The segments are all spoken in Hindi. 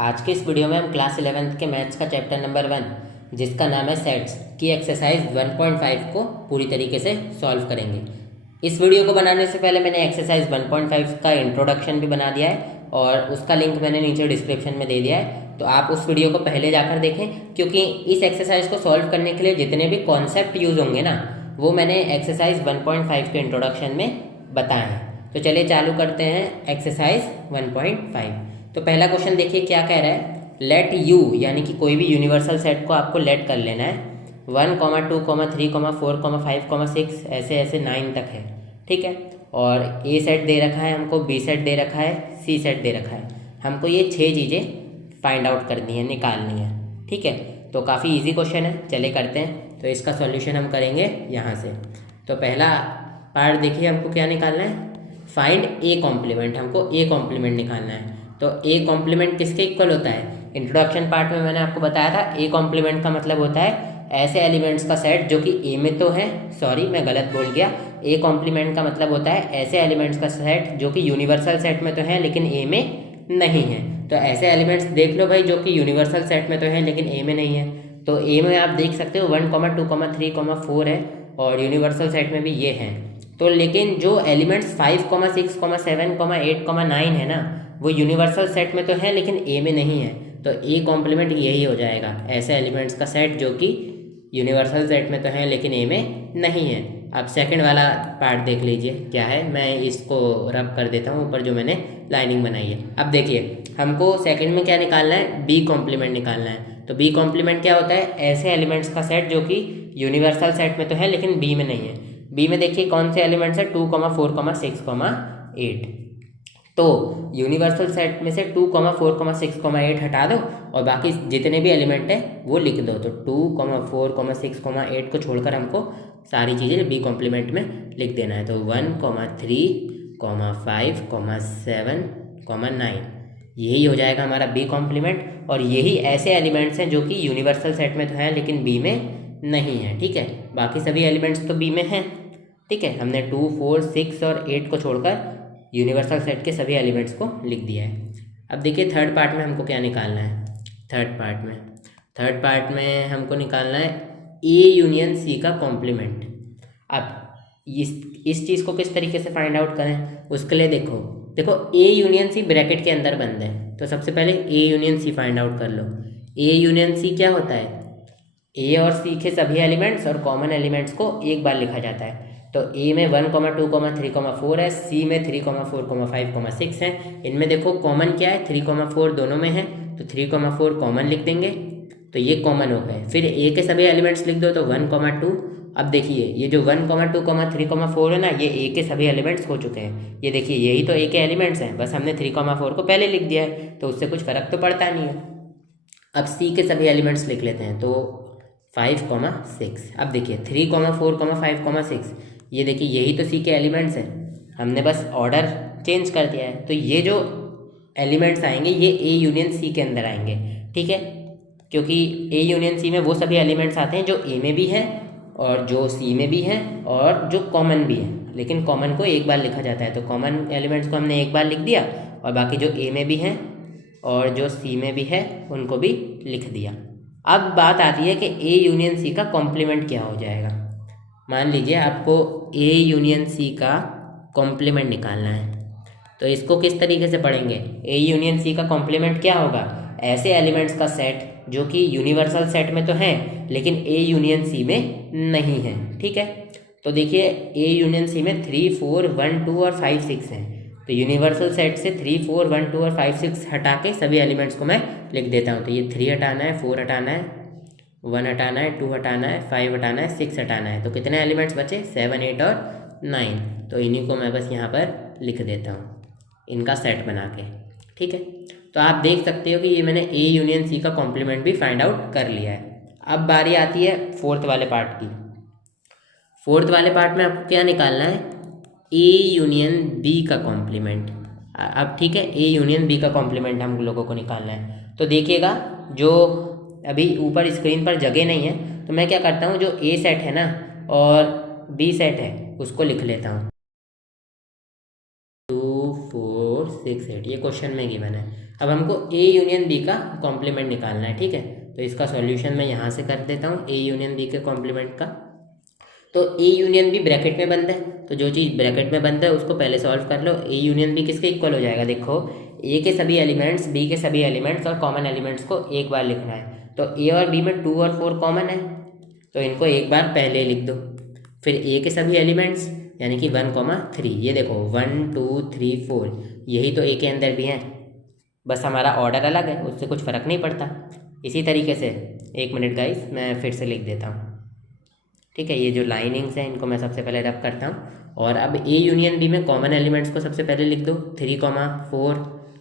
आज के इस वीडियो में हम क्लास 11th के मैथ्स का चैप्टर नंबर 1 जिसका नाम है सेट्स की एक्सरसाइज 1.5 को पूरी तरीके से सॉल्व करेंगे। इस वीडियो को बनाने से पहले मैंने एक्सरसाइज 1.5 का इंट्रोडक्शन भी बना दिया है और उसका लिंक मैंने नीचे डिस्क्रिप्शन में दे दिया है, तो आप उस वीडियो को पहले जाकर देखें, क्योंकि इस एक्सरसाइज को सॉल्व करने के लिए जितने भी कॉन्सेप्ट यूज होंगे ना, वो मैंने एक्सरसाइज 1.5 के इंट्रोडक्शन में बताए हैं। तो चलिए चालू करते हैं एक्सरसाइज 1.5। तो पहला क्वेश्चन देखिए क्या कह रहा है। लेट यू यानी कि कोई भी यूनिवर्सल सेट को आपको लेट कर लेना है 1, 2, 3, 4, 5, 6 ऐसे ऐसे 9 तक है, ठीक है। और ए सेट दे रखा है हमको, बी सेट दे रखा है, सी सेट दे रखा है। हमको ये 6 चीज़ें फाइंड आउट करनी है, निकालनी है, ठीक है। तो काफ़ी इजी क्वेश्चन है, चले करते हैं। तो इसका सॉल्यूशन हम करेंगे यहाँ से। तो पहला पार्ट देखिए, हमको क्या निकालना है, फाइंड ए कॉम्प्लीमेंट। हमको ए कॉम्प्लीमेंट निकालना है। तो ए कॉम्प्लीमेंट किसके इक्वल होता है? इंट्रोडक्शन पार्ट में मैंने आपको बताया था, ए कॉम्प्लीमेंट का मतलब होता है ऐसे एलिमेंट्स का सेट जो कि ए में तो है, सॉरी मैं गलत बोल गया। ए कॉम्प्लीमेंट का मतलब होता है ऐसे एलिमेंट्स का सेट जो कि यूनिवर्सल सेट में तो है लेकिन ए में नहीं है। तो ऐसे एलिमेंट्स देख लो भाई जो कि यूनिवर्सल सेट में तो है लेकिन ए में नहीं है। तो ए में आप देख सकते हो 1, 2, 3, 4 है और यूनिवर्सल सेट में भी ये है। तो लेकिन जो एलिमेंट्स 5, 6, 7, 8, 9 है ना, वो यूनिवर्सल सेट में तो है लेकिन ए में नहीं है। तो ए कॉम्प्लीमेंट यही हो जाएगा, ऐसे एलिमेंट्स का सेट जो कि यूनिवर्सल सेट में तो है लेकिन ए में नहीं है। अब सेकंड वाला पार्ट देख लीजिए क्या है, मैं इसको रब कर देता हूँ ऊपर जो मैंने लाइनिंग बनाई है। अब देखिए हमको सेकंड में क्या निकालना है, बी कॉम्प्लीमेंट निकालना है। तो बी कॉम्प्लीमेंट क्या होता है, ऐसे एलिमेंट्स का सेट जो कि यूनिवर्सल सेट में तो है लेकिन बी में नहीं है। बी में देखिए कौन से एलिमेंट्स है, 2, 4, 6, 8। तो यूनिवर्सल सेट में से 2, 4, 6, 8 हटा दो और बाकी जितने भी एलिमेंट है वो लिख दो। तो 2, 4, 6, 8 को छोड़कर हमको सारी चीज़ें बी कॉम्प्लीमेंट में लिख देना है। तो 1, 3, 5, 7, 9 यही हो जाएगा हमारा बी कॉम्प्लीमेंट। और यही ऐसे एलिमेंट्स हैं जो कि यूनिवर्सल सेट में तो है लेकिन बी में नहीं है, ठीक है। बाकी सभी एलिमेंट्स तो बी में हैं, ठीक है। हमने 2, 4, 6 और 8 को छोड़कर यूनिवर्सल सेट के सभी एलिमेंट्स को लिख दिया है। अब देखिए थर्ड पार्ट में हमको क्या निकालना है। थर्ड पार्ट में हमको निकालना है ए यूनियन सी का कॉम्प्लीमेंट। अब इस चीज़ को किस तरीके से फाइंड आउट करें, उसके लिए देखो ए यूनियन सी ब्रैकेट के अंदर बंद है। तो सबसे पहले A union C find out कर लो। ए यूनियन सी क्या होता है, ए और सी के सभी एलिमेंट्स और कॉमन एलिमेंट्स को एक बार लिखा जाता है। तो ए में 1, 2, 3, 4 है, सी में 3, 4, 5, 6 है। इनमें देखो कॉमन क्या है, 3, 4 दोनों में है, तो 3, 4 कॉमन लिख देंगे। तो ये कॉमन हो गए। फिर ए के सभी एलिमेंट्स लिख दो, तो 1, 2। अब देखिए ये जो 1, 2, 3, 4 है ना, ये ए के सभी एलिमेंट्स हो चुके हैं। ये देखिए यही तो ए के एलिमेंट्स हैं, बस हमने 3, 4 को पहले लिख दिया है, तो उससे कुछ फर्क तो पड़ता नहीं है। अब सी के सभी एलिमेंट्स लिख लेते हैं, तो 5, 6। अब देखिए 3, 4, 5, 6 ये देखिए यही तो सी के एलिमेंट्स हैं, हमने बस ऑर्डर चेंज कर दिया है। तो ये जो एलिमेंट्स आएंगे ये ए यूनियन सी के अंदर आएंगे, ठीक है। क्योंकि ए यूनियन सी में वो सभी एलिमेंट्स आते हैं जो ए में भी हैं और जो सी में भी हैं और जो कॉमन भी हैं, लेकिन कॉमन को एक बार लिखा जाता है। तो कॉमन एलिमेंट्स को हमने एक बार लिख दिया और बाकी जो ए में भी हैं और जो सी में भी है उनको भी लिख दिया। अब बात आती है कि ए यूनियन सी का कॉम्प्लीमेंट क्या हो जाएगा। मान लीजिए आपको ए यूनियन सी का कॉम्प्लीमेंट निकालना है, तो इसको किस तरीके से पढ़ेंगे। ए यूनियन सी का कॉम्प्लीमेंट क्या होगा, ऐसे एलिमेंट्स का सेट जो कि यूनिवर्सल सेट में तो हैं लेकिन ए यूनियन सी में नहीं है, ठीक है। तो देखिए ए यूनियन सी में 3, 4, 1, 2 और 5, 6 हैं। तो यूनिवर्सल सेट से 3, 4, 1, 2 और 5, 6 हटा के सभी एलिमेंट्स को मैं लिख देता हूँ। तो ये 3 हटाना है, 4 हटाना है, 1 हटाना है, 2 हटाना है, 5 हटाना है, 6 हटाना है। तो कितने एलिमेंट्स बचे, 7, 8 और 9। तो इन्हीं को मैं बस यहाँ पर लिख देता हूँ इनका सेट बना के, ठीक है। तो आप देख सकते हो कि ये मैंने ए यूनियन सी का कॉम्प्लीमेंट भी फाइंड आउट कर लिया है। अब बारी आती है फोर्थ वाले पार्ट की। फोर्थ वाले पार्ट में आपको क्या निकालना है, ए यूनियन बी का कॉम्प्लीमेंट। अब ठीक है, ए यूनियन बी का कॉम्प्लीमेंट हम लोगों को निकालना है। तो देखिएगा जो अभी ऊपर स्क्रीन पर जगह नहीं है, तो मैं क्या करता हूँ, जो ए सेट है ना और बी सेट है उसको लिख लेता हूँ। 2, 4, 6, 8 ये क्वेश्चन में गिवन है। अब हमको ए यूनियन बी का कॉम्प्लीमेंट निकालना है, ठीक है। तो इसका सॉल्यूशन मैं यहाँ से कर देता हूँ, ए यूनियन बी के कॉम्प्लीमेंट का। तो ए यूनियन बी ब्रैकेट में बंद है, तो जो चीज़ ब्रैकेट में बंद है उसको पहले सॉल्व कर लो। ए यूनियन बी किसके इक्वल हो जाएगा, देखो ए के सभी एलिमेंट्स, बी के सभी एलिमेंट्स और कॉमन एलिमेंट्स को एक बार लिखना है। तो ए और बी में 2 और 4 कॉमन है, तो इनको एक बार पहले लिख दो। फिर ए के सभी एलिमेंट्स यानी कि 1,3, ये देखो 1 2 3 4, यही तो ए के अंदर भी हैं, बस हमारा ऑर्डर अलग है, उससे कुछ फ़र्क नहीं पड़ता। इसी तरीके से 1 मिनट गाइस, मैं फिर से लिख देता हूँ, ठीक है। ये जो लाइनिंग्स हैं इनको मैं सबसे पहले रब करता हूँ। और अब ए यूनियन बी में कॉमन एलिमेंट्स को सबसे पहले लिख दो, 3,4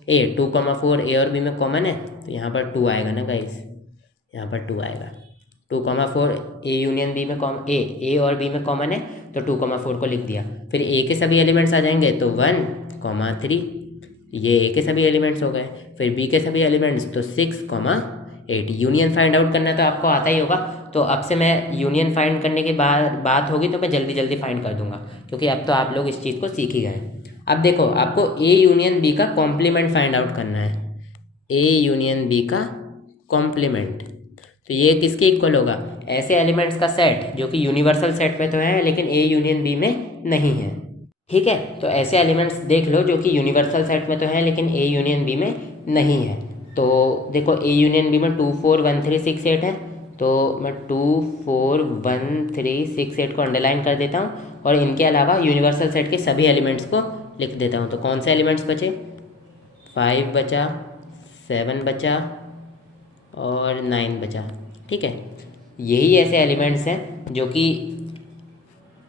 ए, 2,4 ए और बी में कॉमन है, तो यहाँ पर 2 आएगा ना गाइस, यहाँ पर 2 आएगा। 2,4 ए यूनियन बी में ए और बी में कॉमन है, तो 2,4 को लिख दिया। फिर ए के सभी एलिमेंट्स आ जाएंगे, तो 1,3, ये ए के सभी एलिमेंट्स हो गए। फिर बी के सभी एलिमेंट्स, तो 6,8। यूनियन फाइंड आउट करना तो आपको आता ही होगा, तो अब से मैं यूनियन फाइंड करने के बाद बात होगी तो मैं जल्दी जल्दी फाइंड कर दूंगा, क्योंकि अब तो आप लोग इस चीज़ को सीख ही गए। अब देखो आपको ए यूनियन बी का कॉम्प्लीमेंट फाइंड आउट करना है, ए यूनियन बी का कॉम्प्लीमेंट। तो ये किसके इक्वल होगा, ऐसे एलिमेंट्स का सेट जो कि यूनिवर्सल सेट में तो है लेकिन ए यूनियन बी में नहीं है, ठीक है। तो ऐसे एलिमेंट्स देख लो जो कि यूनिवर्सल सेट में तो है लेकिन ए यूनियन बी में नहीं है। तो देखो ए यूनियन बी में 2 4 1 3 6 8 है, तो मैं 2 4 1 3 6 8 को अंडरलाइन कर देता हूँ और इनके अलावा यूनिवर्सल सेट के सभी एलिमेंट्स को लिख देता हूँ। तो कौन से एलिमेंट्स बचे, 5 बचा, 7 बचा और 9 बचा, ठीक है। यही ऐसे एलिमेंट्स हैं जो कि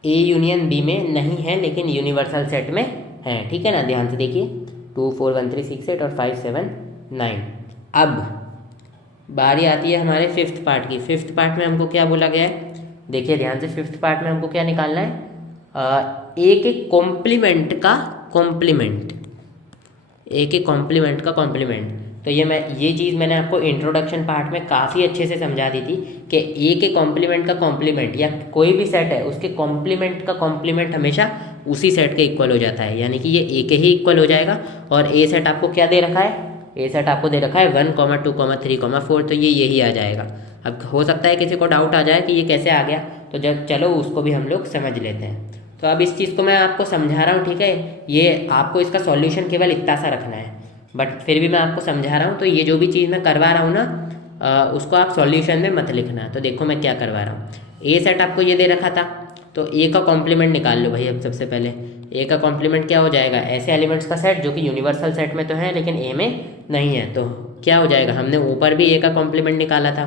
ए यूनियन बी में नहीं है लेकिन यूनिवर्सल सेट में हैं, ठीक है ना। ध्यान से देखिए, 2 4 1 3 6 8 और 5 7 9। अब बारी आती है हमारे 5th पार्ट की। 5th पार्ट में हमको क्या बोला गया है, देखिए ध्यान से, 5th पार्ट में हमको क्या निकालना है, ए के कॉम्प्लीमेंट का कॉम्प्लीमेंट, ए के कॉम्प्लीमेंट का कॉम्प्लीमेंट। तो ये चीज़ मैंने आपको इंट्रोडक्शन पार्ट में काफ़ी अच्छे से समझा दी थी कि ए के कॉम्प्लीमेंट का कॉम्प्लीमेंट या कोई भी सेट है उसके कॉम्प्लीमेंट का कॉम्प्लीमेंट हमेशा उसी सेट के इक्वल हो जाता है, यानी कि ये ए के ही इक्वल हो जाएगा। और ए सेट आपको क्या दे रखा है, ए सेट आपको दे रखा है 1, 2, 3, 4, तो ये यही आ जाएगा। अब हो सकता है किसी को डाउट आ जाए कि ये कैसे आ गया, तो जब चलो उसको भी हम लोग समझ लेते हैं। तो अब इस चीज़ को मैं आपको समझा रहा हूँ, ठीक है। ये आपको इसका सॉल्यूशन केवल इतना सा रखना है, बट फिर भी मैं आपको समझा रहा हूँ। तो ये जो भी चीज़ मैं करवा रहा हूँ ना, उसको आप सॉल्यूशन में मत लिखना। तो देखो मैं क्या करवा रहा हूँ, ए सेट आपको ये दे रखा था, तो ए का कॉम्प्लीमेंट निकाल लो भाई। अब सबसे पहले ए का कॉम्प्लीमेंट क्या हो जाएगा, ऐसे एलिमेंट्स का सेट जो कि यूनिवर्सल सेट में तो है लेकिन ए में नहीं है। तो क्या हो जाएगा, हमने ऊपर भी ए का कॉम्प्लीमेंट निकाला था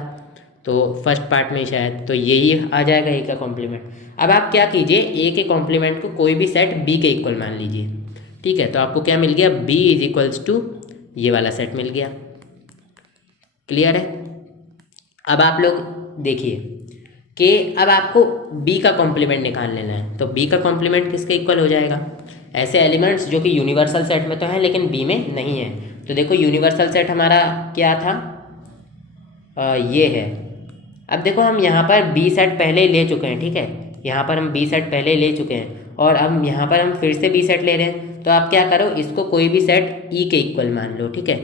तो फर्स्ट पार्ट में शायद, तो यही आ जाएगा ए का कॉम्प्लीमेंट। अब आप क्या कीजिए, ए के कॉम्प्लीमेंट को कोई भी सेट बी के इक्वल मान लीजिए, ठीक है। तो आपको क्या मिल गया, बी इज इक्वल्स टू ये वाला सेट मिल गया। क्लियर है। अब आप लोग देखिए कि अब आपको बी का कॉम्प्लीमेंट निकाल लेना है। तो बी का कॉम्प्लीमेंट किसके इक्वल हो जाएगा, ऐसे एलिमेंट्स जो कि यूनिवर्सल सेट में तो है लेकिन बी में नहीं है। तो देखो यूनिवर्सल सेट हमारा क्या था, ये है। अब देखो हम यहाँ पर बी सेट पहले ही ले चुके हैं, ठीक है। यहाँ पर हम बी सेट पहले ही ले चुके हैं और अब यहाँ पर हम फिर से बी सेट ले रहे हैं। तो आप क्या करो, इसको कोई भी सेट ई के इक्वल मान लो, ठीक है।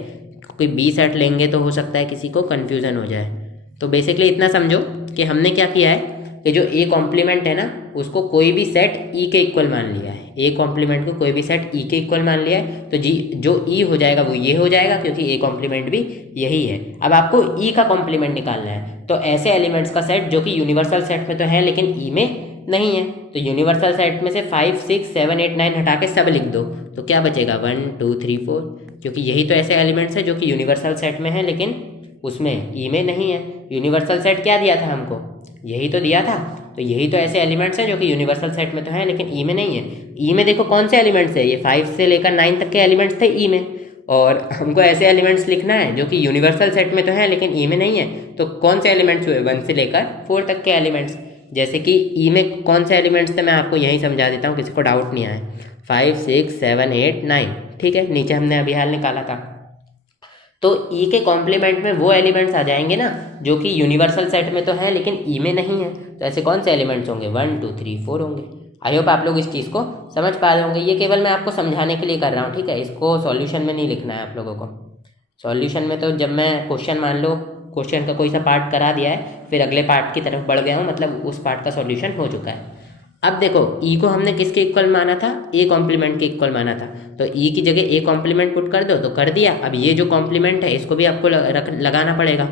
कोई बी सेट लेंगे तो हो सकता है किसी को कन्फ्यूज़न हो जाए। तो बेसिकली इतना समझो कि हमने क्या किया है कि जो ए कॉम्प्लीमेंट है ना उसको कोई भी सेट ई के इक्वल मान लिया है। ए कॉम्प्लीमेंट को कोई भी सेट ई के इक्वल मान लिया है, तो जी जो ई हो जाएगा वो ये हो जाएगा क्योंकि ए कॉम्प्लीमेंट भी यही है। अब आपको ई का कॉम्प्लीमेंट निकालना है, तो ऐसे एलिमेंट्स का सेट जो कि यूनिवर्सल सेट में तो है लेकिन ई में नहीं है। तो यूनिवर्सल सेट में से 5 6 7 8 9 हटा के सब लिख दो, तो क्या बचेगा 1 2 3 4, क्योंकि यही तो ऐसे एलिमेंट्स है जो कि यूनिवर्सल सेट में है लेकिन उसमें ई में नहीं है। यूनिवर्सल सेट क्या दिया था हमको, यही तो दिया था। तो यही तो ऐसे एलिमेंट्स हैं जो कि यूनिवर्सल सेट में तो है लेकिन ई में नहीं है। ई में देखो कौन से एलिमेंट्स है, ये 5 से लेकर 9 तक के एलिमेंट्स थे ई में, और हमको ऐसे एलिमेंट्स लिखना है जो कि यूनिवर्सल सेट में तो है लेकिन ई में नहीं है। तो कौन से एलिमेंट्स हुए, 1 से लेकर 4 तक के एलिमेंट्स। जैसे कि ई में कौन से एलिमेंट्स थे मैं आपको यही समझा देता हूँ, किसी को डाउट नहीं आए। 5 6 7 8 9, ठीक है। नीचे हमने अभी हाल निकाला था। तो ई के कॉम्प्लीमेंट में वो एलिमेंट्स आ जाएंगे ना जो कि यूनिवर्सल सेट में तो है लेकिन ई में नहीं है। तो ऐसे कौन से एलिमेंट्स होंगे, 1 2 3 4 होंगे। आई होप आप लोग इस चीज़ को समझ पा रहे होंगे। ये केवल मैं आपको समझाने के लिए कर रहा हूँ, ठीक है। इसको सॉल्यूशन में नहीं लिखना है आप लोगों को। सॉल्यूशन में तो जब मैं क्वेश्चन, मान लो क्वेश्चन का कोई सा पार्ट करा दिया है, फिर अगले पार्ट की तरफ बढ़ गया हूँ, मतलब उस पार्ट का सॉल्यूशन हो चुका है। अब देखो ई को हमने किसके इक्वल माना था, ए कॉम्प्लीमेंट के इक्वल माना था, तो ई की जगह ए कॉम्प्लीमेंट पुट कर दो तो कर दिया। अब ये जो कॉम्प्लीमेंट है इसको भी आपको लगाना पड़ेगा,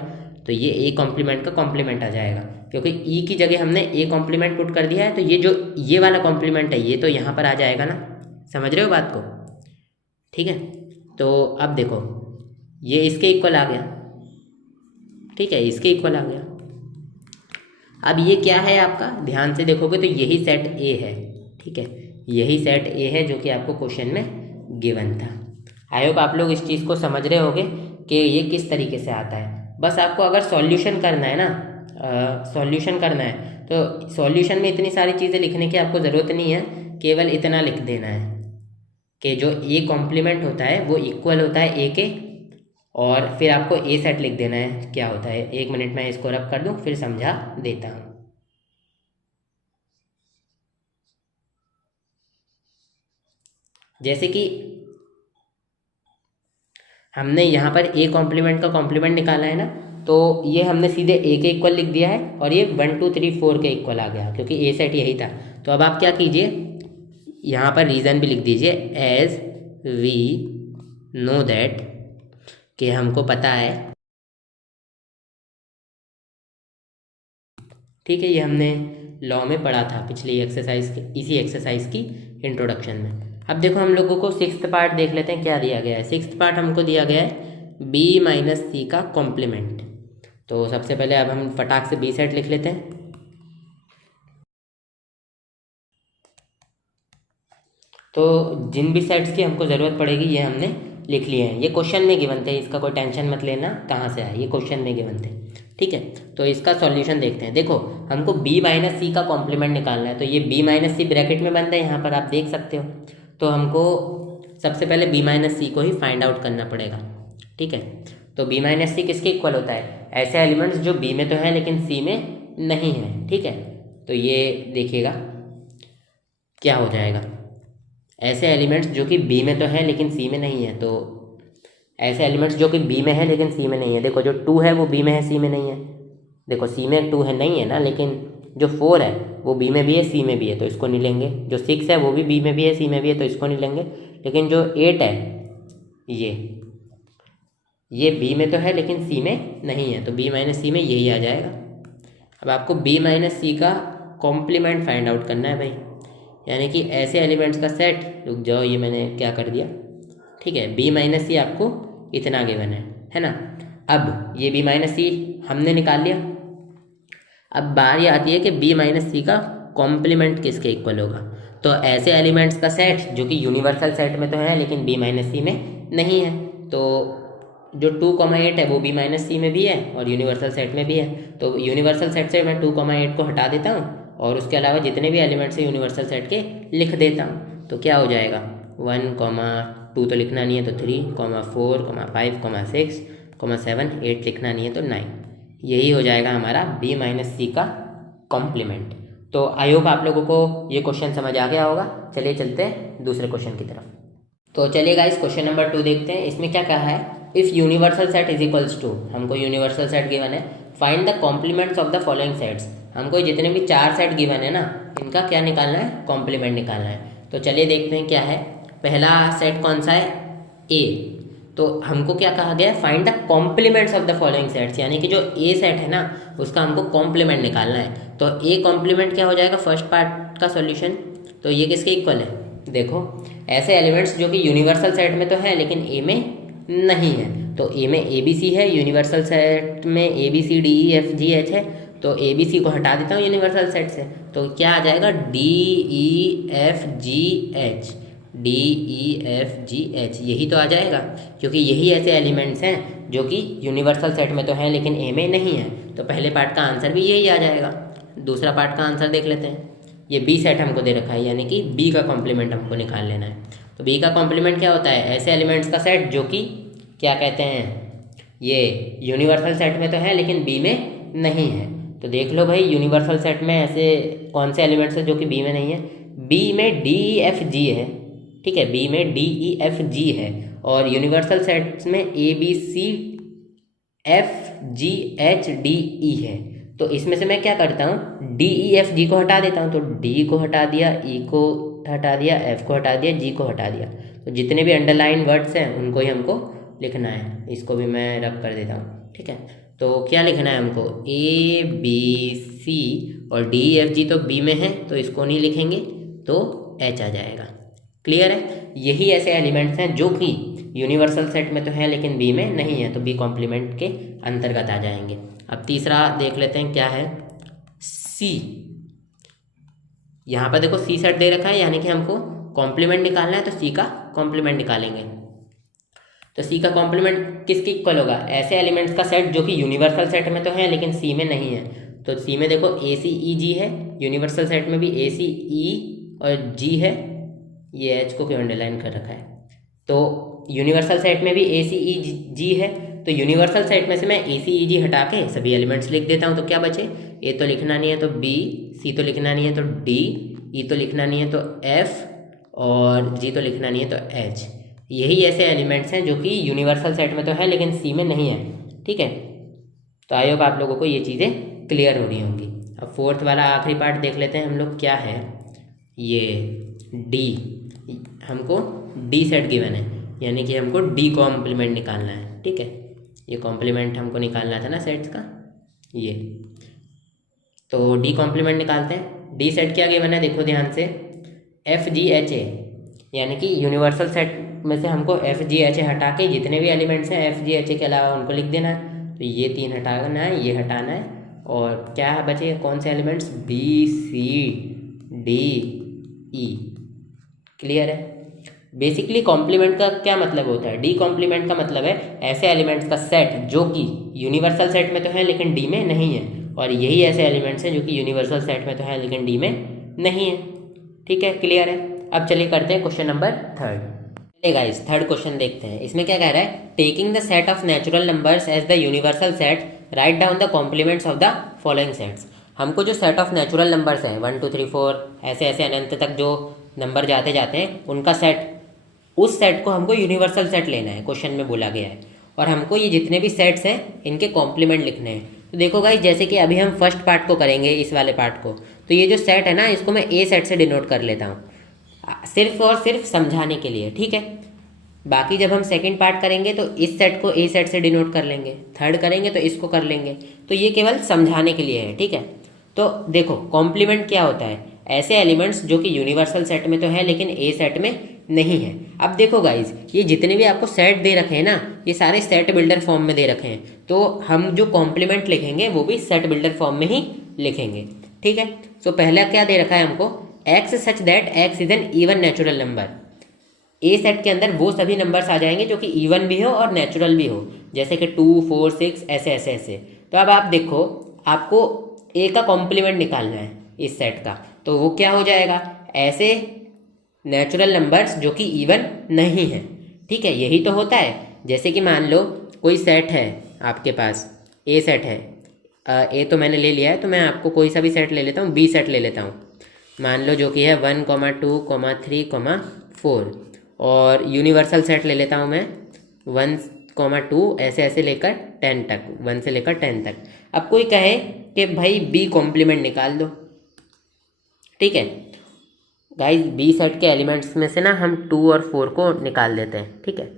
तो ये ए कॉम्प्लीमेंट का कॉम्प्लीमेंट आ जाएगा, क्योंकि ई की जगह हमने ए कॉम्प्लीमेंट पुट कर दिया है, तो ये जो ये वाला कॉम्प्लीमेंट है ये तो यहाँ पर आ जाएगा ना। समझ रहे हो बात को? ठीक है, तो अब देखो ये इसके इक्वल आ गया, ठीक है, इसके इक्वल आ गया। अब ये क्या है आपका, ध्यान से देखोगे तो यही सेट ए है, ठीक है, यही सेट ए है जो कि आपको क्वेश्चन में गिवन था। आई होप आप लोग इस चीज़ को समझ रहे होगे कि ये किस तरीके से आता है। बस आपको अगर सॉल्यूशन करना है ना, सॉल्यूशन करना है तो सॉल्यूशन में इतनी सारी चीज़ें लिखने की आपको ज़रूरत नहीं है, केवल इतना लिख देना है कि जो ए कॉम्प्लीमेंट होता है वो इक्वल होता है ए के, और फिर आपको ए सेट लिख देना है क्या होता है। 1 मिनट में इसको रब कर दूं फिर समझा देता हूँ। जैसे कि हमने यहाँ पर ए कॉम्प्लीमेंट का कॉम्प्लीमेंट निकाला है ना, तो ये हमने सीधे ए के इक्वल लिख दिया है और ये 1 2 3 4 के इक्वल आ गया, क्योंकि ए सेट यही था। तो अब आप क्या कीजिए, यहाँ पर रीज़न भी लिख दीजिए, एज वी नो दैट, कि हमको पता है, ठीक है, ये हमने लॉ में पढ़ा था पिछली एक्सरसाइज के, इसी एक्सरसाइज की इंट्रोडक्शन में। अब देखो हम लोगों को 6th पार्ट देख लेते हैं क्या दिया गया है। 6th पार्ट हमको दिया गया है b माइनस सी का कॉम्प्लीमेंट। तो सबसे पहले अब हम फटाक से बी सेट लिख लेते हैं। तो जिन भी सेट्स की हमको ज़रूरत पड़ेगी ये हमने लिख लिए हैं। ये क्वेश्चन में गिवन थे, इसका कोई टेंशन मत लेना कहाँ से आए, ये क्वेश्चन में गिवन थे, ठीक है। तो इसका सॉल्यूशन देखते हैं। देखो हमको b माइनस सी का कॉम्प्लीमेंट निकालना है, तो ये b माइनस सी ब्रैकेट में बन रहा है, यहाँ पर आप देख सकते हो। तो हमको सबसे पहले b माइनस सी को ही फाइंड आउट करना पड़ेगा, ठीक है। तो b माइनस सी किसके इक्वल होता है, ऐसे एलिमेंट्स जो b में तो है लेकिन c में नहीं है, ठीक है। तो ये देखिएगा क्या हो जाएगा, ऐसे एलिमेंट्स जो कि b में तो है लेकिन c में नहीं है। तो ऐसे एलिमेंट्स जो कि b में है लेकिन c में नहीं है, देखो जो 2 है वो b में है c में नहीं है, देखो c में 2 है नहीं है ना, लेकिन जो 4 है वो b में भी है c में भी है तो इसको नहीं लेंगे। जो 6 है वो भी b में भी है c में भी है तो इसको नहीं लेंगे। लेकिन जो 8 है ये b में तो है लेकिन c में नहीं है, तो b माइनस सी में यही आ जाएगा। अब आपको b माइनस सी का कॉम्प्लीमेंट फाइंड आउट करना है भाई, यानी कि ऐसे एलिमेंट्स का सेट, रुक जाओ ये मैंने क्या कर दिया, ठीक है, b माइनस सी आपको इतना गिवन है ना। अब ये b माइनस सी हमने निकाल लिया। अब बारी आती है कि b माइनस सी का कॉम्प्लीमेंट किसके इक्वल होगा। तो ऐसे एलिमेंट्स का सेट जो कि यूनिवर्सल सेट में तो है लेकिन b माइनस सी में नहीं है, तो जो 2,8 है वो b माइनस सी में भी है और यूनिवर्सल सेट में भी है। तो यूनिवर्सल सेट से मैं 2,8 को हटा देता हूँ और उसके अलावा जितने भी एलिमेंट्स हैं यूनिवर्सल सेट के लिख देता हूँ। तो क्या हो जाएगा, 1,2 तो लिखना नहीं है तो 3, 4, 5, 6, 7, 8 लिखना नहीं है तो 9। यही हो जाएगा हमारा b माइनस सी का कॉम्प्लीमेंट। तो आई होप आप लोगों को ये क्वेश्चन समझ आ गया होगा। चलिए चलते हैं दूसरे क्वेश्चन की तरफ। तो चलिए गाइस क्वेश्चन नंबर 2 देखते हैं। इसमें क्या कहा है, if universal set is equals to, हमको यूनिवर्सल सेट गिवन है, find the complements of the following sets. हमको जितने भी 4 सेट गिवन है ना इनका क्या निकालना है, कॉम्प्लीमेंट निकालना है। तो चलिए देखते हैं क्या है। पहला सेट कौन सा है, ए। तो हमको क्या कहा गया है, find the complements of the following sets, यानी कि जो ए सेट है ना उसका हमको कॉम्प्लीमेंट निकालना है। तो ए कॉम्प्लीमेंट क्या हो जाएगा, फर्स्ट पार्ट का सॉल्यूशन। तो ये किसके इक्वल है, देखो ऐसे एलिमेंट्स जो कि यूनिवर्सल सेट में तो है लेकिन ए में नहीं है। तो ए में ए बी सी है, यूनिवर्सल सेट में A B C D E F G H है, तो ए बी सी को हटा देता हूँ यूनिवर्सल सेट से, तो क्या आ जाएगा D E F G H, D E F G H, यही तो आ जाएगा, क्योंकि यही ऐसे एलिमेंट्स हैं जो कि यूनिवर्सल सेट में तो हैं लेकिन ए में नहीं है। तो पहले पार्ट का आंसर भी यही आ जाएगा। दूसरा पार्ट का आंसर देख लेते हैं। ये बी सेट हमको दे रखा है, यानी कि बी का कॉम्प्लीमेंट हमको निकाल लेना है। तो बी का कॉम्प्लीमेंट क्या होता है, ऐसे एलिमेंट्स का सेट जो कि क्या कहते हैं, ये यूनिवर्सल सेट में तो है लेकिन बी में नहीं है। तो देख लो भाई यूनिवर्सल सेट में ऐसे कौन से एलिमेंट्स हैं जो कि बी में नहीं है। बी में डी ई एफ जी है, ठीक है, बी में डी ई एफ जी है और यूनिवर्सल सेट्स में A B C F G H D E है। तो इसमें से मैं क्या करता हूँ, डी ई एफ जी को हटा देता हूँ। तो डी को हटा दिया, ई को हटा दिया, एफ को हटा दिया, जी को हटा दिया। तो जितने भी अंडरलाइन वर्ड्स हैं उनको ही हमको लिखना है। इसको भी मैं रब कर देता हूँ, ठीक है। तो क्या लिखना है हमको, ए बी सी और डी एफ जी तो बी में है तो इसको नहीं लिखेंगे, तो एच आ जाएगा। क्लियर है। यही ऐसे एलिमेंट्स हैं जो कि यूनिवर्सल सेट में तो है लेकिन बी में नहीं है, तो बी कॉम्प्लीमेंट के अंतर्गत आ जाएंगे। अब तीसरा देख लेते हैं क्या है, सी। यहाँ पर देखो सी सेट दे रखा है, यानी कि हमको कॉम्प्लीमेंट निकालना है, तो सी का कॉम्प्लीमेंट निकालेंगे। तो सी का कॉम्प्लीमेंट किसके इक्वल होगा, ऐसे एलिमेंट्स का सेट जो कि यूनिवर्सल सेट में तो है लेकिन सी में नहीं है। तो सी में देखो ए सी ई जी है, यूनिवर्सल सेट में भी ए सी ई और जी है। ये एच को क्यों अंडरलाइन कर रखा है। तो यूनिवर्सल सेट में भी ए सी ई जी है, तो यूनिवर्सल सेट में से मैं ए सी ई जी हटा के सभी एलिमेंट्स लिख देता हूँ। तो क्या बचे, ए तो लिखना नहीं है तो बी, सी तो लिखना नहीं है तो डी, ई तो लिखना नहीं है तो एफ और जी तो लिखना नहीं है तो एच। यही ऐसे एलिमेंट्स हैं जो कि यूनिवर्सल सेट में तो है लेकिन सी में नहीं है, ठीक है। तो आई होप आप लोगों को ये चीज़ें क्लियर हो रही होंगी। अब फोर्थ वाला आखिरी पार्ट देख लेते हैं हम लोग, क्या है ये डी। हमको डी सेट गिवन है, यानी कि हमको डी कॉम्प्लीमेंट निकालना है, ठीक है। ये कॉम्प्लीमेंट हमको निकालना था ना सेट्स का, ये। तो डी कॉम्प्लीमेंट निकालते हैं। डी सेट क्या गिवन है देखो ध्यान से, एफ जी एच ए, यानी कि यूनिवर्सल सेट में से हमको एफ जी एच ए हटा के जितने भी एलिमेंट्स हैं एफ जी एच ए के अलावा उनको लिख देना है। तो ये 3 हटाना है, ये हटाना है, और क्या बचे कौन से elements, B C D E. Clear है। बेसिकली कॉम्प्लीमेंट का क्या मतलब होता है, डी कॉम्प्लीमेंट का मतलब है ऐसे एलिमेंट्स का सेट जो कि यूनिवर्सल सेट में तो है लेकिन डी में नहीं है, और यही ऐसे एलिमेंट्स हैं जो कि यूनिवर्सल सेट में तो है लेकिन डी में नहीं है, ठीक है। क्लियर है। अब चलिए करते हैं क्वेश्चन नंबर 3। चलिए गाइस थर्ड क्वेश्चन देखते हैं। इसमें क्या कह रहा है, taking the set of natural numbers as the universal set write down the complements of the following sets. हमको जो सेट ऑफ नेचुरल नंबर्स है 1 2 3 4 ऐसे ऐसे अनंत तक जो नंबर जाते जाते हैं उनका सेट, उस सेट को हमको यूनिवर्सल सेट लेना है, क्वेश्चन में बोला गया है। और हमको ये जितने भी सेट्स हैं इनके कॉम्प्लीमेंट लिखने हैं। तो देखो गाइस जैसे कि अभी हम फर्स्ट पार्ट को करेंगे, इस वाले पार्ट को, तो ये जो सेट है ना इसको मैं ए सेट से डिनोट कर लेता हूँ, सिर्फ और सिर्फ समझाने के लिए, ठीक है। बाकी जब हम सेकंड पार्ट करेंगे तो इस सेट को ए सेट से डिनोट कर लेंगे, थर्ड करेंगे तो इसको कर लेंगे। तो ये केवल समझाने के लिए है, ठीक है। तो देखो कॉम्प्लीमेंट क्या होता है, ऐसे एलिमेंट्स जो कि यूनिवर्सल सेट में तो है लेकिन ए सेट में नहीं है। अब देखो गाइज ये जितने भी आपको सेट दे रखे हैं ना, ये सारे सेट बिल्डर फॉर्म में दे रखे हैं, तो हम जो कॉम्प्लीमेंट लिखेंगे वो भी सेट बिल्डर फॉर्म में ही लिखेंगे, ठीक है। तो पहला क्या दे रखा है हमको, x such that x is N even natural number. A set के अंदर वो सभी नंबर्स आ जाएंगे जो कि इवन भी हो और नेचुरल भी हो, जैसे कि 2 4 6 ऐसे ऐसे ऐसे। तो अब आप देखो आपको ए का कॉम्प्लीमेंट निकालना है इस सेट का, तो वो क्या हो जाएगा, ऐसे नेचुरल नंबर्स जो कि इवन नहीं है, ठीक है। यही तो होता है, जैसे कि मान लो कोई सेट है आपके पास, ए सेट है, ए तो मैंने ले लिया है, तो मैं आपको कोई सा भी सेट ले लेता हूँ, बी सेट ले लेता हूँ, मान लो जो कि है 1 2 3 4, और यूनिवर्सल सेट ले लेता हूँ मैं 1 2 ऐसे ऐसे लेकर 10 तक, 1 से लेकर 10 तक। अब कोई कहे कि भाई बी कॉम्प्लीमेंट निकाल दो, ठीक है गाइस। बी सेट के एलिमेंट्स में से ना हम 2 और 4 को निकाल देते हैं, ठीक है।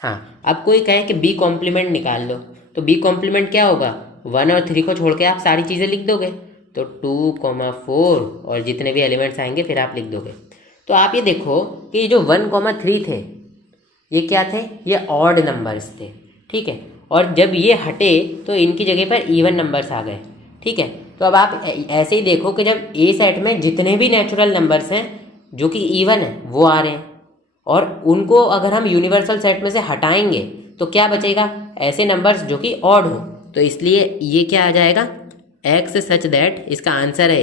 हाँ, अब कोई कहे कि बी कॉम्प्लीमेंट निकाल लो, तो बी कॉम्प्लीमेंट क्या होगा, 1 और 3 को छोड़ के आप सारी चीज़ें लिख दोगे, तो 2 4 और जितने भी एलिमेंट्स आएंगे फिर आप लिख दोगे। तो आप ये देखो कि जो 1 3 थे ये क्या थे, ये ऑड नंबर्स थे, ठीक है। और जब ये हटे तो इनकी जगह पर इवन नंबर्स आ गए, ठीक है। तो अब आप ऐसे ही देखो कि जब ए सेट में जितने भी नेचुरल नंबर्स हैं जो कि इवन है वो आ रहे हैं, और उनको अगर हम यूनिवर्सल सेट में से हटाएंगे तो क्या बचेगा, ऐसे नंबर्स जो कि ऑड हो। तो इसलिए ये क्या आ जाएगा, एक्स सच दैट, इसका आंसर है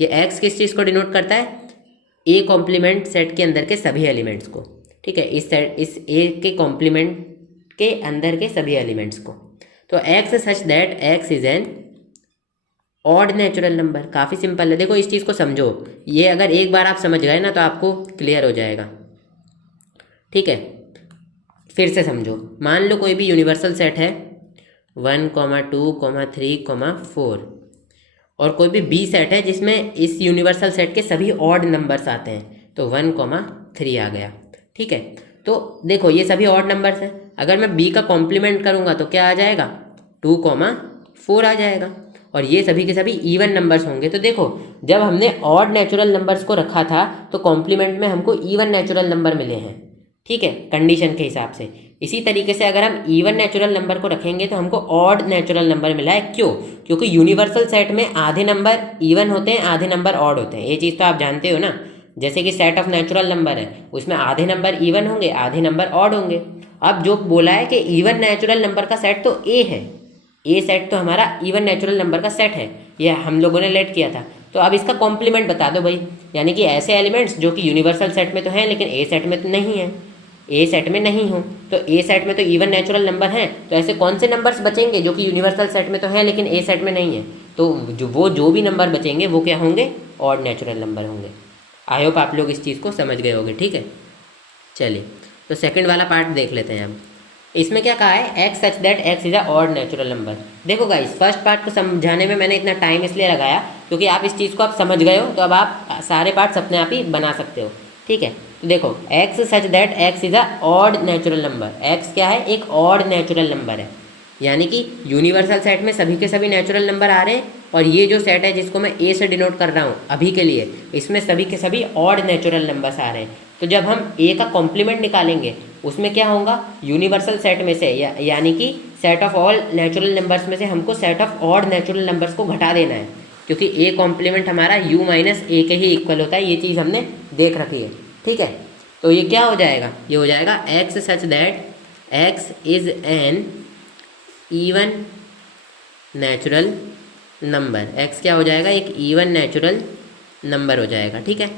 ये एक्स किस चीज़ को डिनोट करता है, ए कॉम्प्लीमेंट सेट के अंदर के सभी एलिमेंट्स को, ठीक है। इस ए के कॉम्प्लीमेंट के अंदर के सभी एलिमेंट्स को। तो x such that x is N odd natural number. काफ़ी सिंपल है, देखो इस चीज़ को समझो, ये अगर एक बार आप समझ गए ना तो आपको क्लियर हो जाएगा, ठीक है। फिर से समझो, मान लो कोई भी यूनिवर्सल सेट है 1, 2, 3, 4 और कोई भी बी सेट है जिसमें इस यूनिवर्सल सेट के सभी ऑड नंबर्स आते हैं, तो 1, 3 आ गया। ठीक है, तो देखो ये सभी ऑड नंबर्स हैं, अगर मैं बी का कॉम्प्लीमेंट करूँगा तो क्या आ जाएगा, 2, 4 आ जाएगा, और ये सभी के सभी इवन नंबर्स होंगे। तो देखो जब हमने ऑड नेचुरल नंबर्स को रखा था तो कॉम्प्लीमेंट में हमको इवन नेचुरल नंबर मिले हैं। ठीक है, कंडीशन के हिसाब से। इसी तरीके से अगर हम इवन नेचुरल नंबर को रखेंगे तो हमको ऑड नेचुरल नंबर मिला है। क्यों? क्योंकि यूनिवर्सल सेट में आधे नंबर इवन होते हैं, आधे नंबर ऑड होते हैं। ये चीज़ तो आप जानते हो ना। जैसे कि सेट ऑफ नेचुरल नंबर है, उसमें आधे नंबर इवन होंगे, आधे नंबर ऑड होंगे। अब जो बोला है कि इवन नेचुरल नंबर का सेट तो ए है, ए सेट तो हमारा इवन नेचुरल नंबर का सेट है, ये हम लोगों ने लेट किया था। तो अब इसका कॉम्प्लीमेंट बता दो भाई, यानी कि ऐसे एलिमेंट्स जो कि यूनिवर्सल सेट में तो हैं लेकिन ए सेट में तो नहीं है, ए सेट में नहीं हो, तो ए सेट में तो इवन नेचुरल नंबर हैं, तो ऐसे कौन से नंबर्स बचेंगे जो कि यूनिवर्सल सेट में तो हैं लेकिन ए सेट में नहीं है? तो जो भी नंबर बचेंगे वो क्या होंगे, ऑड नेचुरल नंबर होंगे। आई होप आप लोग इस चीज़ को समझ गए होंगे। ठीक है, चलिए तो सेकंड वाला पार्ट देख लेते हैं हम। इसमें क्या कहा है, x such that x is a odd natural number. देखो गाइस, फर्स्ट पार्ट को समझाने में मैंने इतना टाइम इसलिए लगाया क्योंकि आप इस चीज़ को आप समझ गए हो, तो अब आप सारे पार्ट्स अपने आप ही बना सकते हो। ठीक है, तो देखो x such that x is a odd natural number. X क्या है, एक ऑड नेचुरल नंबर है, यानी कि यूनिवर्सल सेट में सभी के सभी नेचुरल नंबर आ रहे हैं, और ये जो सेट है जिसको मैं ए से डिनोट कर रहा हूँ अभी के लिए, इसमें सभी के सभी ऑड नेचुरल नंबर्स आ रहे हैं। तो जब हम ए का कॉम्प्लीमेंट निकालेंगे उसमें क्या होगा, यूनिवर्सल सेट में से यानी कि set of all natural numbers में से हमको set of odd natural numbers को घटा देना है, क्योंकि ए कॉम्प्लीमेंट हमारा u माइनस ए के ही इक्वल होता है। ये चीज़ हमने देख रखी है। ठीक है, तो ये क्या हो जाएगा, ये हो जाएगा x such that x is N even natural number. X क्या हो जाएगा, एक इवन नेचुरल नंबर हो जाएगा। ठीक है,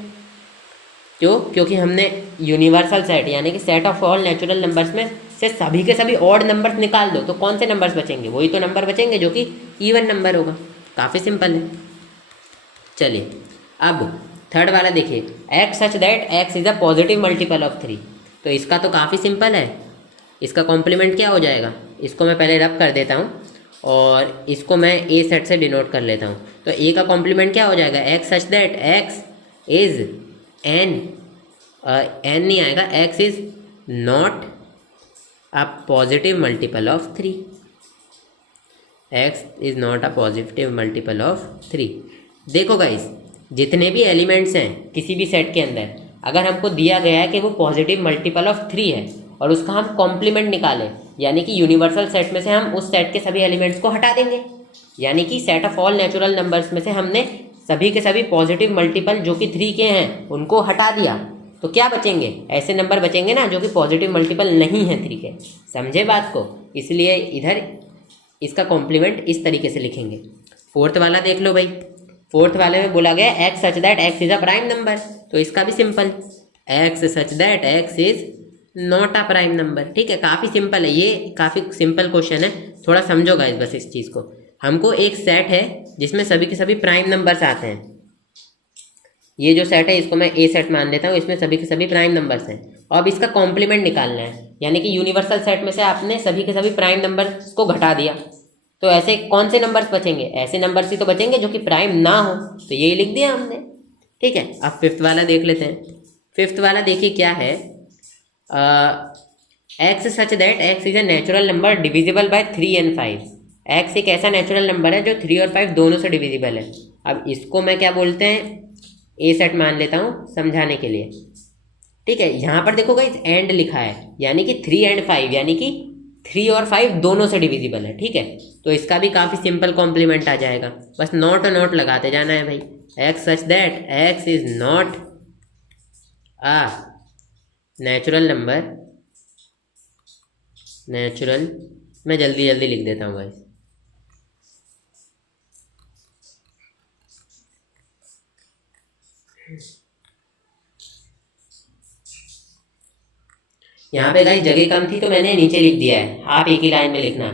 क्यों? क्योंकि हमने यूनिवर्सल सेट यानी कि set of all natural numbers में से सभी के सभी ऑड नंबर्स निकाल दो, तो कौन से नंबर्स बचेंगे, वही तो नंबर बचेंगे जो कि इवन नंबर होगा। काफ़ी सिंपल है। चलिए अब थर्ड वाला देखिए, x such that x is a positive multiple of 3। तो इसका तो काफ़ी सिंपल है, इसका कॉम्प्लीमेंट क्या हो जाएगा, इसको मैं पहले रब कर देता हूँ और इसको मैं ए सेट से डिनोट कर लेता हूँ। तो ए का कॉम्प्लीमेंट क्या हो जाएगा, x such that x is N, N नहीं आएगा, x is not a positive multiple of 3। X is not a positive multiple of 3। देखो गाइस, जितने भी एलिमेंट्स हैं किसी भी सेट के अंदर, अगर हमको दिया गया है कि वो पॉजिटिव मल्टीपल ऑफ 3 है और उसका हम कॉम्प्लीमेंट निकालें, यानी कि यूनिवर्सल सेट में से हम उस सेट के सभी एलिमेंट्स को हटा देंगे, यानी कि set of all natural numbers में से हमने सभी के सभी पॉजिटिव मल्टीपल जो कि 3 के हैं उनको हटा दिया, तो क्या बचेंगे, ऐसे नंबर बचेंगे ना जो कि पॉजिटिव मल्टीपल नहीं है 3 के। समझे बात को? इसलिए इधर इसका कॉम्प्लीमेंट इस तरीके से लिखेंगे। फोर्थ वाला देख लो भाई, फोर्थ वाले में बोला गया x such that x is a prime number, तो इसका भी simple, x such that x is not a prime number. ठीक है, काफ़ी सिंपल है, ये काफ़ी सिंपल क्वेश्चन है, थोड़ा समझो गाइस बस इस चीज़ को। हमको एक सेट है जिसमें सभी के सभी प्राइम नंबर्स आते हैं, ये जो सेट है इसको मैं ए सेट मान लेता हूँ, इसमें सभी के सभी प्राइम नंबर्स हैं, और अब इसका कॉम्प्लीमेंट निकालना है, यानी कि यूनिवर्सल सेट में से आपने सभी के सभी प्राइम नंबर्स को घटा दिया, तो ऐसे कौन से नंबर्स बचेंगे, ऐसे नंबर्स ही तो बचेंगे जो कि प्राइम ना हो, तो यही लिख दिया हमने। ठीक है, अब फिफ्थ वाला देख लेते हैं। फिफ्थ वाला देखिए क्या है, x such that x is a natural number divisible by 3 and 5। X एक ऐसा नेचुरल नंबर है जो 3 और 5 दोनों से डिविजिबल है। अब इसको मैं क्या बोलते हैं, ए सेट मान लेता हूँ समझाने के लिए। ठीक है, यहाँ पर देखो गाइस एंड लिखा है, यानी कि 3 and 5, यानी कि 3 और 5 दोनों से डिविजिबल है। ठीक है, तो इसका भी काफ़ी सिंपल कॉम्प्लीमेंट आ जाएगा, बस नॉट और नॉट लगाते जाना है भाई। X such that x is not a natural number, natural, मैं जल्दी जल्दी लिख देता हूँ भाई। यहाँ पे गाइस जगह कम थी तो मैंने नीचे लिख दिया है, आप एक ही लाइन में लिखना।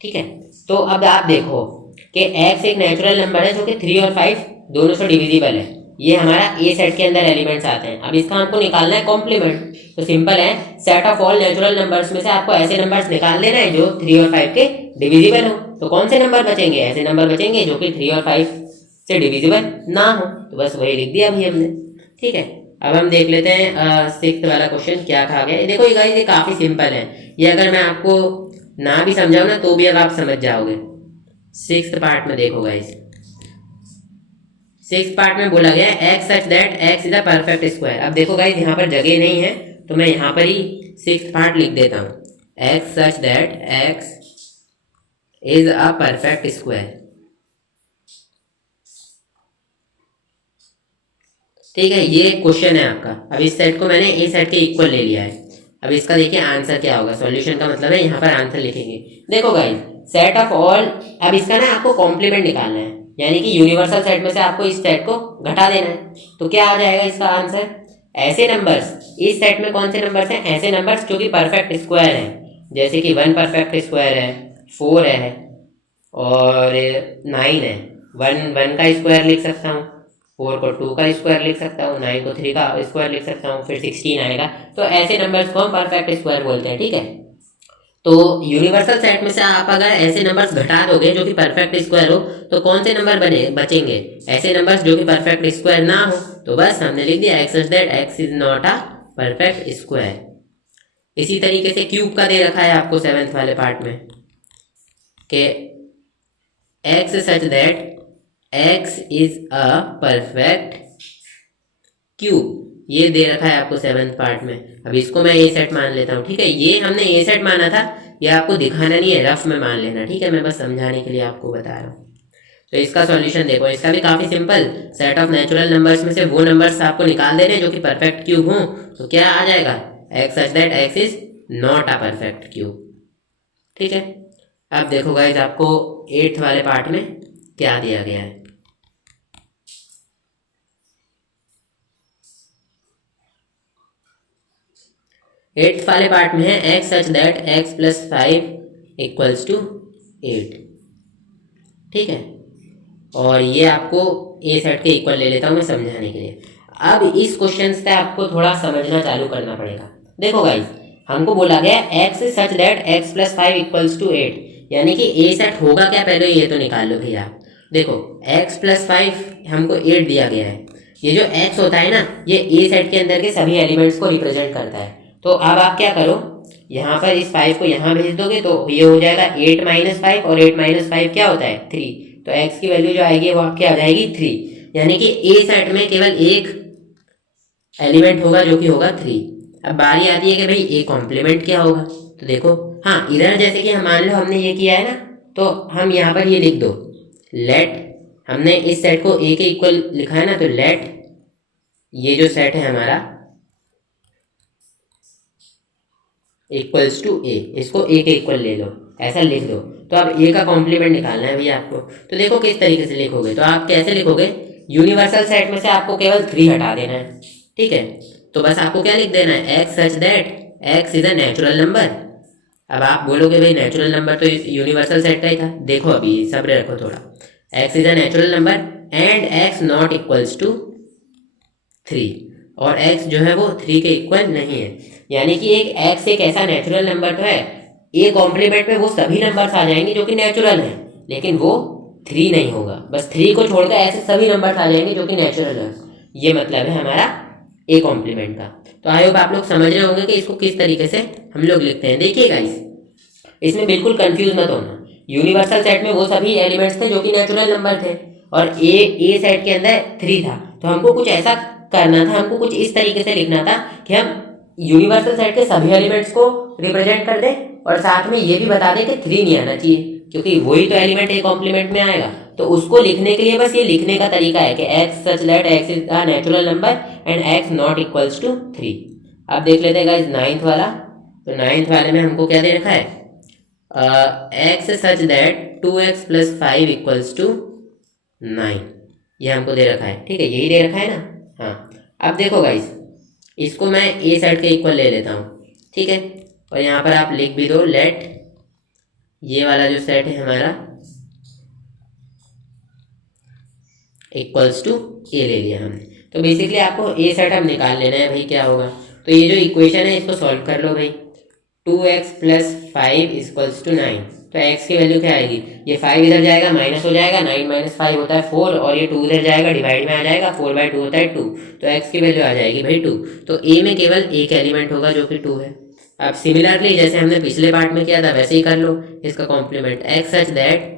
ठीक है, तो अब आप देखो कि x एक नेचुरल नंबर है जो कि 3 और 5 दोनों से डिविजिबल है, ये हमारा ए सेट के अंदर एलिमेंट्स आते हैं। अब इसका हमको निकालना है कॉम्प्लीमेंट। तो सिंपल है, set of all natural numbers में से आपको ऐसे नंबर्स निकाल लेना है जो 3 और 5 के डिविजिबल हो। तो कौन से नंबर बचेंगे? ऐसे नंबर बचेंगे जो कि 3 और 5 से डिविजिबल ना हो। तो बस वही लिख दिया अभी हमने। ठीक है, अब हम देख लेते हैं सिक्स्थ वाला क्वेश्चन क्या कहा गया। देखो ये गाइस, ये काफी सिंपल है। ये अगर मैं आपको ना भी समझाऊं ना तो भी अब आप समझ जाओगे। सिक्स्थ पार्ट में देखो गाइस, सिक्स्थ पार्ट में बोला गया x such that x is a perfect square. अब देखो गाइस, यहाँ पर जगह नहीं है तो मैं यहाँ पर ही सिक्स्थ पार्ट लिख देता हूँ। X such that x is a perfect square. ठीक है, ये क्वेश्चन है आपका। अब इस सेट को मैंने ए सेट के इक्वल ले लिया है। अब इसका देखिए आंसर क्या होगा। सॉल्यूशन का मतलब है यहाँ पर आंसर लिखेंगे। देखो गाइस, सेट ऑफ ऑल, अब इसका ना आपको कॉम्प्लीमेंट निकालना है, यानी कि यूनिवर्सल सेट में से आपको इस सेट को घटा देना है। तो क्या आ जाएगा इसका आंसर? ऐसे नंबर्स, इस सेट में कौन से नंबर्स हैं? ऐसे नंबर्स जो कि परफेक्ट स्क्वायर है, जैसे कि 1 परफेक्ट स्क्वायर है, 4 है और 9 है। 1 का स्क्वायर लिख सकता हूँ, 4 को 2 का स्क्वायर लिख सकता हूँ, 9 को 3 का स्क्वायर लिख सकता हूँ, फिर 16 आएगा। तो ऐसे नंबर्स को हम परफेक्ट स्क्वायर बोलते हैं। ठीक है, तो यूनिवर्सल सेट में से आप अगर ऐसे नंबर्स घटा दोगे जो कि परफेक्ट स्क्वायर हो तो कौन से नंबर बचेंगे? ऐसे नंबर्स जो कि परफेक्ट स्क्वायर ना हो। तो बस हमने लिख दिया x such that x is not a perfect square. इसी तरीके से क्यूब का दे रखा है आपको 7th वाले पार्ट में कि x such that x is a perfect cube. ये दे रखा है आपको 7th पार्ट में। अब इसको मैं ए सेट मान लेता हूँ। ठीक है, ये हमने ए सेट माना था, ये आपको दिखाना नहीं है, रफ में मान लेना। ठीक है, मैं बस समझाने के लिए आपको बता रहा हूँ। तो इसका सॉल्यूशन देखो, इसका भी काफी simple. Set of natural numbers में से वो नंबर्स आपको निकाल देने जो कि परफेक्ट क्यूब हो। तो क्या आ जाएगा? X such that x is not a perfect cube. ठीक है, अब देखो गाइस, आपको 8th वाले पार्ट में क्या दिया गया है। 8th वाले पार्ट में है x such that x plus 5 equals to 8। ठीक है, और ये आपको ए सेट के इक्वल ले लेता हूं मैं समझाने के लिए। अब इस क्वेश्चन से आपको थोड़ा समझना चालू करना पड़ेगा। देखो गाइस, हमको बोला गया x such that x plus 5 equals to 8, यानी कि ए सेट होगा क्या, पहले ये तो निकाल लो भैया। देखो एक्स प्लस 5 हमको 8 दिया गया है। ये जो एक्स होता है ना, ये ए सेट के अंदर के सभी एलिमेंट्स को रिप्रेजेंट करता है। तो अब आप क्या करो, यहाँ पर इस 5 को यहाँ भेज दोगे तो ये हो जाएगा 8 माइनस 5, और 8 माइनस 5 क्या होता है? 3। तो x की वैल्यू जो आएगी वो आपकी आ जाएगी 3, यानी कि ए सेट में केवल एक एलिमेंट होगा जो कि होगा 3। अब बारी आती है कि भाई ए कॉम्प्लीमेंट क्या होगा। तो देखो, हाँ इधर जैसे कि हम मान लो हमने ये किया है ना, तो हम यहाँ पर ये लिख दो, लेट, हमने इस सेट को ए के इक्वल लिखा है ना, तो लेट ये जो सेट है हमारा इक्वल्स टू ए, इसको ए के इक्वल ले लो, ऐसा लिख दो। तो अब ए का कॉम्प्लीमेंट निकालना है भैया आपको। तो देखो किस तरीके से लिखोगे, तो आप कैसे लिखोगे? यूनिवर्सल सेट में से आपको केवल 3 हटा देना है। ठीक है, तो बस आपको क्या लिख देना है? X such that x is a natural number. अब आप बोलोगे भाई नेचुरल नंबर तो यूनिवर्सल सेट का ही था। देखो अभी सब्र रखो थोड़ा। X is a natural number and x not equals to 3, और x जो है वो 3 के इक्वल नहीं है, यानी कि एक x एक ऐसा नेचुरल नंबर तो है, ए कॉम्प्लीमेंट में वो सभी नंबर्स आ जाएंगे जो कि नेचुरल हैं, लेकिन वो 3 नहीं होगा। बस 3 को छोड़कर ऐसे सभी नंबर्स आ जाएंगे जो कि नेचुरल है। ये मतलब है हमारा ए कॉम्प्लीमेंट का। तो आई होप आप लोग समझ रहे होंगे कि इसको किस तरीके से हम लोग लिखते हैं। देखिए गाइस, इसमें बिल्कुल कंफ्यूज मत होना। यूनिवर्सल सेट में वो सभी एलिमेंट्स थे जो कि नेचुरल नंबर थे, और ए सेट के अंदर 3 था। तो हमको कुछ ऐसा करना था, हमको कुछ इस तरीके से लिखना था कि हम यूनिवर्सल सेट के सभी एलिमेंट्स को रिप्रेजेंट कर दें और साथ में ये भी बता दें कि 3 नहीं आना चाहिए, क्योंकि वही तो एलिमेंट ए कॉम्प्लीमेंट में आएगा। तो उसको लिखने के लिए बस ये लिखने का तरीका है कि x such that x is a natural number and x not equals to 3। अब देख लेते हैं गाइस 9th वाला। तो 9th वाले में हमको क्या दे रखा है? X such that 2x plus 5 equals to 9, ये हमको दे रखा है। ठीक है, यही दे रखा है ना। हाँ, अब देखो गाइस, इसको मैं ए सेट के इक्वल ले लेता हूँ। ठीक है, और यहाँ पर आप लिख भी दो लेट ये वाला जो सेट है हमारा इक्वल्स टू ए ले लिया हमने। तो बेसिकली आपको ए सेट अब निकाल लेना है भाई, क्या होगा। तो ये जो इक्वेशन है इसको सॉल्व कर लो भाई। 2x plus 5 equals to 9। तो x की वैल्यू क्या आएगी, ये 5 इधर जाएगा माइनस हो जाएगा, 9 माइनस 5 होता है 4, और ये 2 इधर जाएगा डिवाइड में आ जाएगा, 4/2 होता है 2। तो x की वैल्यू आ जाएगी भाई 2। तो a में केवल एक एलिमेंट होगा जो कि 2 है। अब सिमिलरली जैसे हमने पिछले पार्ट में किया था वैसे ही कर लो इसका complement, x such that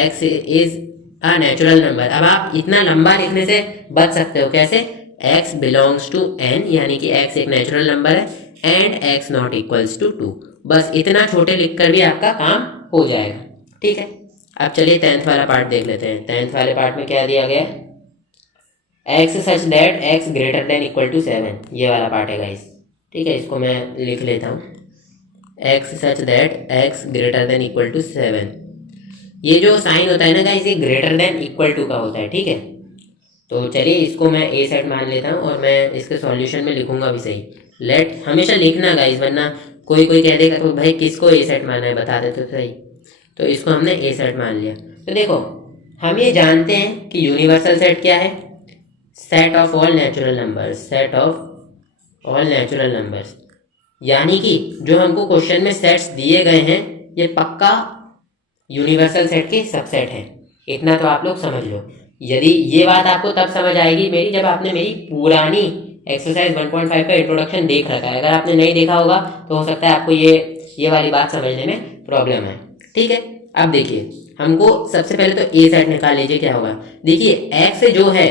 x is a natural number. अब आप इतना लंबा लिखने से बच सकते हो, कैसे, x बिलोंग्स टू n, यानी कि x एक नेचुरल नंबर है, and x not equals to 2। बस इतना छोटे लिखकर भी आपका काम हो जाएगा, ठीक है। अब चलिए 10th वाला पार्ट देख लेते हैं। 10th वाले पार्ट में क्या दिया गया है, x such that x greater than equal to 7, ये वाला पार्ट है गाइस, ठीक है। इसको मैं लिख लेता हूँ, x such that x greater than equal to 7। ये जो साइन होता है ना गाइस, ये ग्रेटर देन इक्वल टू का होता है, ठीक है। तो चलिए इसको मैं ए सेट मान लेता हूँ और मैं इसके सॉल्यूशन में लिखूंगा भी सही। लेट हमेशा लिखना गाइस, वरना कोई कह देगा तो भाई किसको ए सेट माना है बता दे तो सही। तो इसको हमने ए सेट मान लिया। तो देखो हम ये जानते हैं कि यूनिवर्सल सेट क्या है, set of all natural numbers, set of all natural numbers, यानी कि जो हमको क्वेश्चन में सेट्स दिए गए हैं ये पक्का यूनिवर्सल सेट के सबसेट हैं। इतना तो आप लोग समझ लो। यदि ये बात आपको तब समझ आएगी मेरी, जब आपने मेरी पुरानी एक्सरसाइज 1.5 का इंट्रोडक्शन देख रखा है। अगर आपने नहीं देखा होगा तो हो सकता है आपको ये वाली बात समझने में प्रॉब्लम है, ठीक है। अब देखिए हमको सबसे पहले तो ए सेट निकाल लीजिए, क्या होगा। देखिए एक्स जो है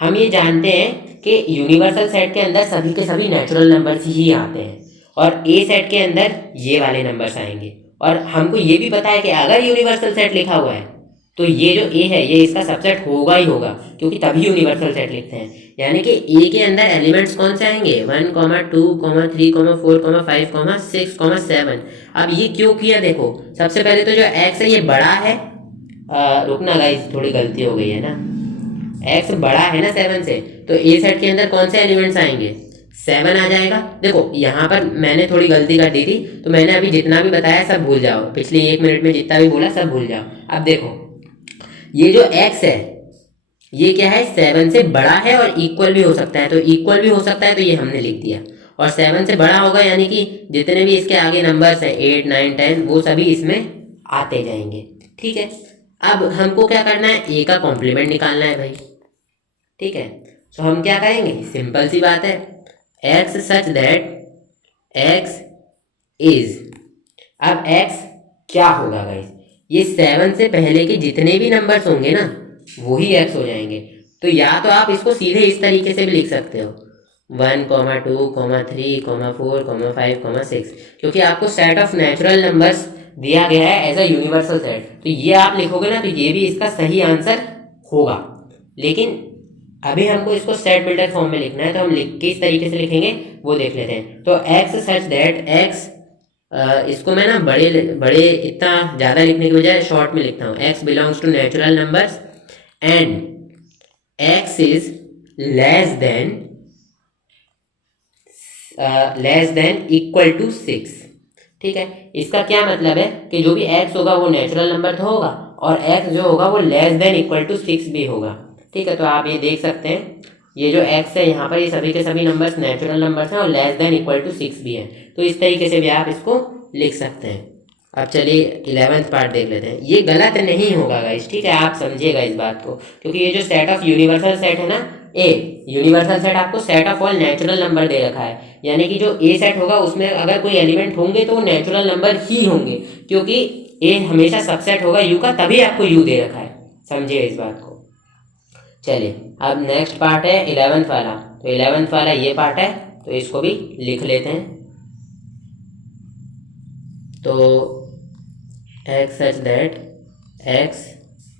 हम ये जानते हैं कि यूनिवर्सल सेट के अंदर सभी के सभी नेचुरल नंबर्स ही आते हैं, और ए सेट के अंदर ये वाले नंबर्स आएंगे। और हमको ये भी पता है कि अगर यूनिवर्सल सेट लिखा हुआ है तो ये जो ए है ये इसका सबसेट होगा ही होगा, क्योंकि तभी यूनिवर्सल सेट लिखते हैं। यानी कि ए के अंदर एलिमेंट्स कौन से आएंगे, 1, 2, 3, 4, 5, 6, 7। अब ये क्यों किया, देखो सबसे पहले तो जो एक्स है ये बड़ा है, रुकना गाइस थोड़ी गलती हो गई है ना, एक्स बड़ा है ना 7 से, तो ए सेट के अंदर कौन से एलिमेंट्स आएंगे, 7 आ जाएगा। देखो यहाँ पर मैंने थोड़ी गलती कर दी थी, तो मैंने अभी जितना भी बताया सब भूल जाओ, पिछले 1 मिनट में जितना भी बोला सब भूल जाओ। अब देखो ये जो x है ये क्या है, 7 से बड़ा है और इक्वल भी हो सकता है, तो इक्वल भी हो सकता है तो ये हमने लिख दिया, और 7 से बड़ा होगा यानी कि जितने भी इसके आगे नंबर्स हैं 8, 9, 10 वो सभी इसमें आते जाएंगे, ठीक है। अब हमको क्या करना है, ए का कॉम्प्लीमेंट निकालना है भाई, ठीक है। तो हम क्या करेंगे, सिंपल सी बात है, x such that x is, अब x क्या होगा गाइस, ये 7 से पहले के जितने भी नंबर्स होंगे ना वही x हो जाएंगे। तो या तो आप इसको सीधे इस तरीके से भी लिख सकते हो, 1, 2, 3, 4, 5, 6, क्योंकि आपको सेट ऑफ नेचुरल नंबर्स दिया गया है एज अ यूनिवर्सल सेट, तो ये आप लिखोगे ना तो ये भी इसका सही आंसर होगा। लेकिन अभी हमको इसको सेट बिल्डर फॉर्म में लिखना है, तो हम किस तरीके से लिखेंगे वो देख लेते हैं। तो x सच दैट x, इसको मैं ना बड़े इतना ज़्यादा लिखने की बजाय शॉर्ट में लिखता हूँ, x belongs to natural numbers and x is less than equal to 6, ठीक है। इसका क्या मतलब है कि जो भी x होगा वो नेचुरल नंबर तो होगा, और x जो होगा वो लेस देन इक्वल टू 6 भी होगा, ठीक है। तो आप ये देख सकते हैं ये जो x है यहाँ पर ये सभी के सभी नंबर्स नेचुरल नंबर्स हैं और लेस देन इक्वल टू 6 भी है, तो इस तरीके से भी आप इसको लिख सकते हैं। अब चलिए 11th पार्ट देख लेते हैं। ये गलत नहीं होगा गाइस, ठीक है, आप समझिएगा इस बात को, क्योंकि ये जो सेट ऑफ यूनिवर्सल सेट है ना, ए यूनिवर्सल सेट आपको set of all natural number दे रखा है, यानी कि जो ए सेट होगा उसमें अगर कोई एलिमेंट होंगे तो वो नेचुरल नंबर ही होंगे, क्योंकि ए हमेशा सबसेट होगा यू का, तभी आपको यू दे रखा है, समझिए इस बात को। चलिए अब नेक्स्ट पार्ट है 11th वाला, तो 11th वाला ये पार्ट है, तो इसको भी लिख लेते हैं। तो x such that x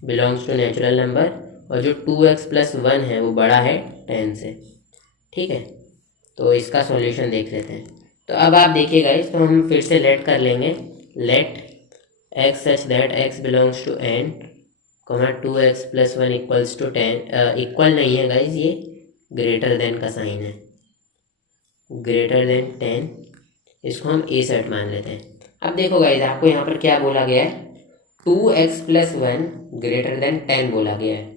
belongs to natural number, और जो 2x प्लस 1 है वो बड़ा है 10 से, ठीक है। तो इसका सॉल्यूशन देख लेते हैं। तो अब आप देखिएगा इस, तो हम फिर से लेट कर लेंगे, let x such that x belongs to n, 2x plus 1 equals to 10, equal नहीं है गाइज, ये ग्रेटर देन का साइन है, ग्रेटर देन 10, इसको हम ए सेट मान लेते हैं। अब देखो गाइज आपको यहाँ पर क्या बोला गया है, 2x प्लस 1 ग्रेटर देन 10 बोला गया है।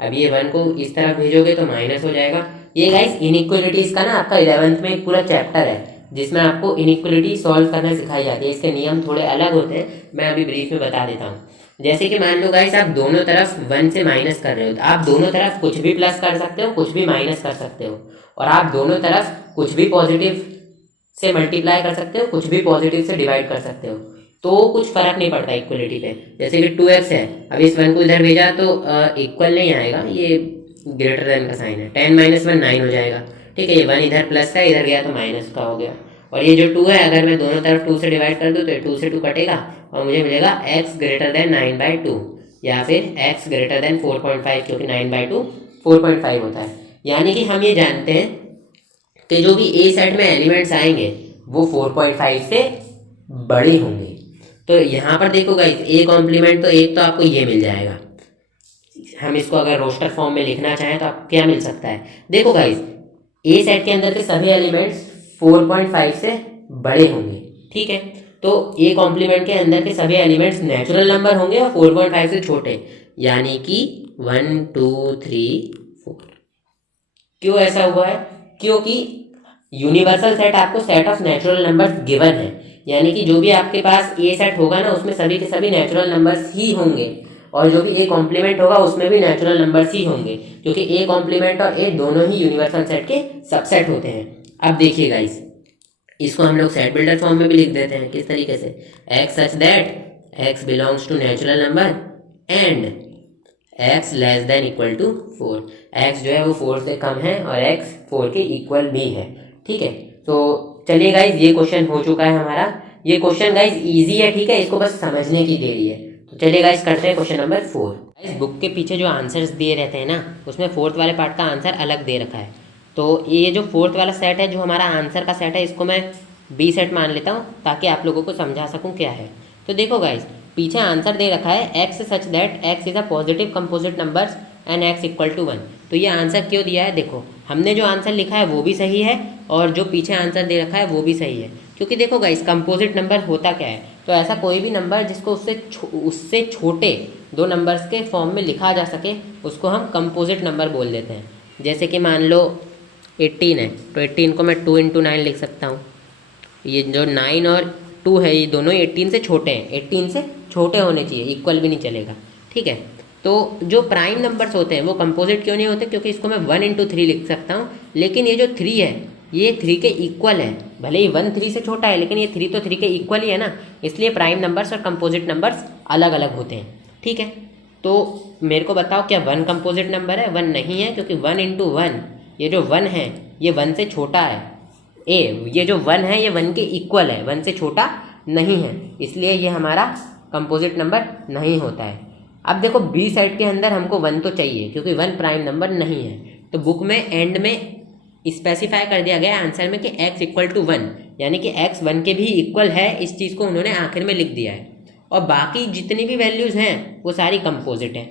अब ये 1 को इस तरफ भेजोगे तो माइनस हो जाएगा। ये गाइस इनइक्वालिटीज का ना आपका 11th में एक पूरा चैप्टर है जिसमें आपको इनइक्वालिटी सॉल्व करना सिखाई जाती है। इसके नियम थोड़े अलग होते हैं, मैं अभी ब्रीफ में बता देता हूँ। जैसे कि मान लो गाइस आप दोनों तरफ 1 से माइनस कर रहे हो, तो आप दोनों तरफ कुछ भी प्लस कर सकते हो, कुछ भी माइनस कर सकते हो, और आप दोनों तरफ कुछ भी पॉजिटिव से मल्टीप्लाई कर सकते हो, कुछ भी पॉजिटिव से डिवाइड कर सकते हो, तो कुछ फर्क नहीं पड़ता इक्वलिटी पे। जैसे कि 2x है, अब इस 1 को इधर भेजा तो इक्वल नहीं आएगा, ये ग्रेटर देन का साइन है, 10 - 1 9 हो जाएगा। ठीक है, ये 1 इधर प्लस का इधर गया तो माइनस का हो गया। और ये जो 2 है, अगर मैं दोनों तरफ 2 से डिवाइड कर दूँ तो 2 से 2 कटेगा और मुझे मिलेगा x ग्रेटर देन 9/2 या फिर x ग्रेटर देन 4.5, क्योंकि 9/2 4.5 होता है। यानी कि हम ये जानते हैं कि जो भी ए सेट में एलिमेंट्स आएंगे वो 4.5 से बड़े होंगे। तो यहाँ पर देखो गाइस, ए कॉम्प्लीमेंट तो एक तो आपको ये मिल जाएगा। हम इसको अगर रोस्टर फॉर्म में लिखना चाहें तो आप क्या मिल सकता है, देखो गाइस ए सेट के अंदर के सभी एलिमेंट्स 4.5 से बड़े होंगे। ठीक है, तो ए कॉम्प्लीमेंट के अंदर के सभी एलिमेंट्स नेचुरल नंबर होंगे और 4.5 से छोटे, यानी कि 1 2 3 4। क्यों ऐसा हुआ है? क्योंकि यूनिवर्सल सेट आपको set of natural numbers given है, यानी कि जो भी आपके पास ए सेट होगा ना उसमें सभी के सभी नेचुरल नंबर्स ही होंगे, और जो भी ए कॉम्प्लीमेंट होगा उसमें भी नेचुरल नंबर्स ही होंगे, क्योंकि ए कॉम्प्लीमेंट और ए दोनों ही यूनिवर्सल सेट के सबसेट होते हैं। अब देखिए गाइस, इसको हम लोग सेट बिल्डर फॉर्म में भी लिख देते हैं। किस तरीके से? x such that x belongs to natural number and x less than equal to 4। x जो है वो 4 से कम है और x 4 के इक्वल भी है। ठीक है, तो चलिए गाइज, ये क्वेश्चन हो चुका है हमारा। ये क्वेश्चन गाइज इजी है, ठीक है, इसको बस समझने की देरी है। तो चलिए गाइज करते हैं क्वेश्चन नंबर 4। इस बुक के पीछे जो आंसर्स दिए रहते हैं ना, उसमें 4th वाले पार्ट का आंसर अलग दे रखा है। तो ये जो 4th वाला सेट है, जो हमारा आंसर का सेट है, इसको मैं बी सेट मान लेता हूँ ताकि आप लोगों को समझा सकूँ क्या है। तो देखो गाइज, पीछे आंसर दे रखा है x such that x is a positive composite numbers and x equal to 1। तो ये आंसर क्यों दिया है? देखो, हमने जो आंसर लिखा है वो भी सही है और जो पीछे आंसर दे रखा है वो भी सही है। क्योंकि देखो गाइस, कंपोजिट नंबर होता क्या है? तो ऐसा कोई भी नंबर जिसको उससे छोटे दो नंबर्स के फॉर्म में लिखा जा सके उसको हम कंपोजिट नंबर बोल देते हैं। जैसे कि मान लो 18 है, तो 18 को मैं 2 × 9 लिख सकता हूँ। ये जो 9 और 2 है, ये दोनों 18 से छोटे हैं, 18 से छोटे होने चाहिए, इक्वल भी नहीं चलेगा। ठीक है, तो जो प्राइम नंबर्स होते हैं वो कंपोजिट क्यों नहीं होते? क्योंकि इसको मैं 1 × 3 लिख सकता हूँ, लेकिन ये जो 3 है ये 3 के इक्वल है। भले ही 1 3 से छोटा है, लेकिन ये 3 तो 3 के इक्वल ही है ना, इसलिए प्राइम नंबर्स और कंपोजिट नंबर्स अलग अलग होते हैं। ठीक है, तो मेरे को बताओ क्या 1 कंपोजिट नंबर है? 1 नहीं है, क्योंकि 1 × 1, ये जो 1 है ये 1 से छोटा है। ये जो 1 है ये 1 के इक्वल है, 1 से छोटा नहीं है, इसलिए ये हमारा कंपोजिट नंबर नहीं होता है। अब देखो, बी सेट के अंदर हमको 1 तो चाहिए, क्योंकि 1 प्राइम नंबर नहीं है। तो बुक में एंड में स्पेसिफाई कर दिया गया आंसर में कि x इक्वल टू 1, यानी कि x 1 के भी इक्वल है, इस चीज़ को उन्होंने आखिर में लिख दिया है। और बाकी जितनी भी वैल्यूज़ हैं वो सारी कंपोजिट हैं।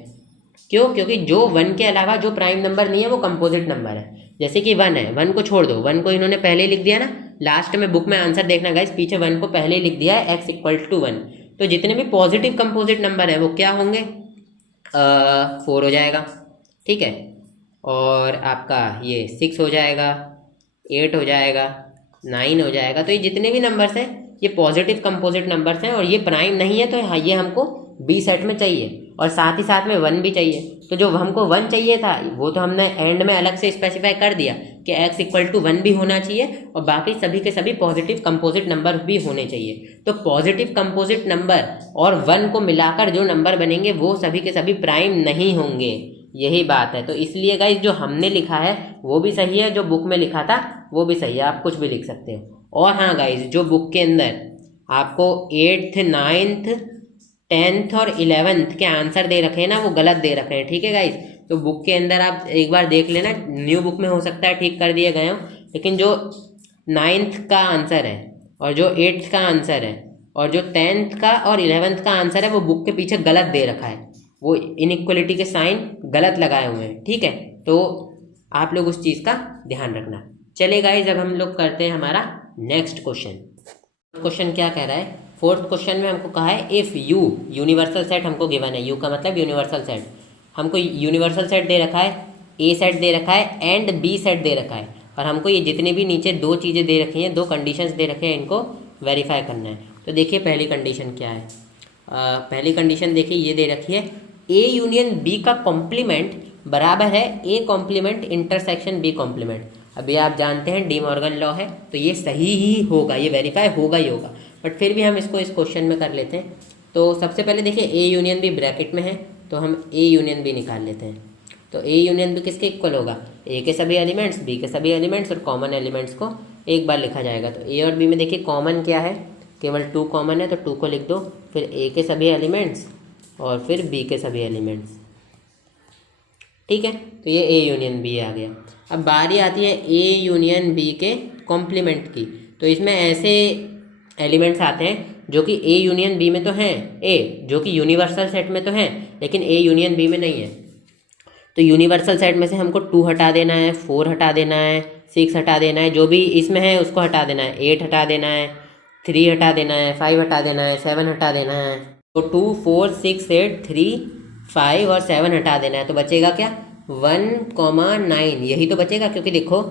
क्यों? क्योंकि जो 1 के अलावा जो प्राइम नंबर नहीं है वो कंपोजिट नंबर है। जैसे कि 1 है, 1 को छोड़ दो, 1 को इन्होंने पहले ही लिख दिया ना, लास्ट में बुक में आंसर देखना गाइस, पीछे 1 को पहले ही लिख दिया है x इक्वल टू 1। तो जितने भी पॉजिटिव कंपोजिट नंबर है वो क्या होंगे? 4 हो जाएगा। ठीक है, और आपका ये 6 हो जाएगा, 8 हो जाएगा, 9 हो जाएगा। तो ये जितने भी नंबर्स हैं ये पॉजिटिव कंपोजिट नंबर्स हैं और ये प्राइम नहीं है, तो ये हमको बी सेट में चाहिए, और साथ ही साथ में 1 भी चाहिए। तो जो हमको 1 चाहिए था वो तो हमने एंड में अलग से स्पेसिफाई कर दिया कि x इक्वल टू 1 भी होना चाहिए और बाकी सभी के सभी पॉजिटिव कंपोजिट नंबर भी होने चाहिए। तो पॉजिटिव कंपोजिट नंबर और 1 को मिलाकर जो नंबर बनेंगे वो सभी के सभी प्राइम नहीं होंगे, यही बात है। तो इसलिए गाइस, जो हमने लिखा है वो भी सही है, जो बुक में लिखा था वो भी सही है, आप कुछ भी लिख सकते हो। और हाँ गाइस, जो बुक के अंदर आपको 8th 9th 10th और 11th के आंसर दे रखे हैं ना, वो गलत दे रखे हैं। ठीक है गाइस, तो बुक के अंदर आप एक बार देख लेना, न्यू बुक में हो सकता है ठीक कर दिए गए हों, लेकिन जो 9th का आंसर है और जो 8th का आंसर है और जो 10th का और 11th का आंसर है वो बुक के पीछे गलत दे रखा है, वो इनइक्वलिटी के साइन गलत लगाए हुए हैं। ठीक है, तो आप लोग उस चीज़ का ध्यान रखना। चलिए गाइस, अब हम लोग करते हैं हमारा नेक्स्ट क्वेश्चन। क्वेश्चन क्या कह रहा है? 4th क्वेश्चन में हमको कहा है इफ़ यू यूनिवर्सल सेट हमको गिवन है, यू का मतलब यूनिवर्सल सेट, हमको यूनिवर्सल सेट दे रखा है, ए सेट दे रखा है एंड बी सेट दे रखा है, और हमको ये जितने भी नीचे दो चीज़ें दे रखी हैं, दो कंडीशंस दे रखे हैं, इनको वेरीफाई करना है। तो देखिए पहली कंडीशन क्या है। पहली कंडीशन देखिए ये दे रखी है, ए यूनियन बी का कॉम्प्लीमेंट बराबर है A complement intersection B complement. अभी आप जानते हैं डी मॉर्गन लॉ है, तो ये सही ही होगा, ये वेरीफाई होगा ही होगा, बट फिर भी हम इसको इस क्वेश्चन में कर लेते हैं। तो सबसे पहले देखिए ए यूनियन बी ब्रैकेट में है, तो हम ए यूनियन बी निकाल लेते हैं। तो ए यूनियन बी किसके इक्वल होगा, ए के सभी एलिमेंट्स, बी के सभी एलिमेंट्स और कॉमन एलिमेंट्स को एक बार लिखा जाएगा। तो ए और बी में देखिए कॉमन क्या है, केवल 2 कॉमन है, तो 2 को लिख दो, फिर ए के सभी एलिमेंट्स और फिर बी के सभी एलिमेंट्स। ठीक है, तो ये ए यूनियन बी आ गया। अब बारी आती है ए यूनियन बी के कॉम्प्लीमेंट की। तो इसमें ऐसे एलिमेंट्स आते हैं जो कि ए यूनियन बी में तो हैं, ए जो कि यूनिवर्सल सेट में तो हैं, लेकिन ए यूनियन बी में नहीं है। तो यूनिवर्सल सेट में से हमको 2 हटा देना है, 4 हटा देना है, 6 हटा देना है, जो भी इसमें है उसको हटा देना है, 8 हटा देना है, 3 हटा देना है, 5 हटा देना है, 7 हटा देना है। तो 2 4 6 8 3 5 और 7 हटा देना है। तो बचेगा क्या, 1,9, यही तो बचेगा, क्योंकि देखो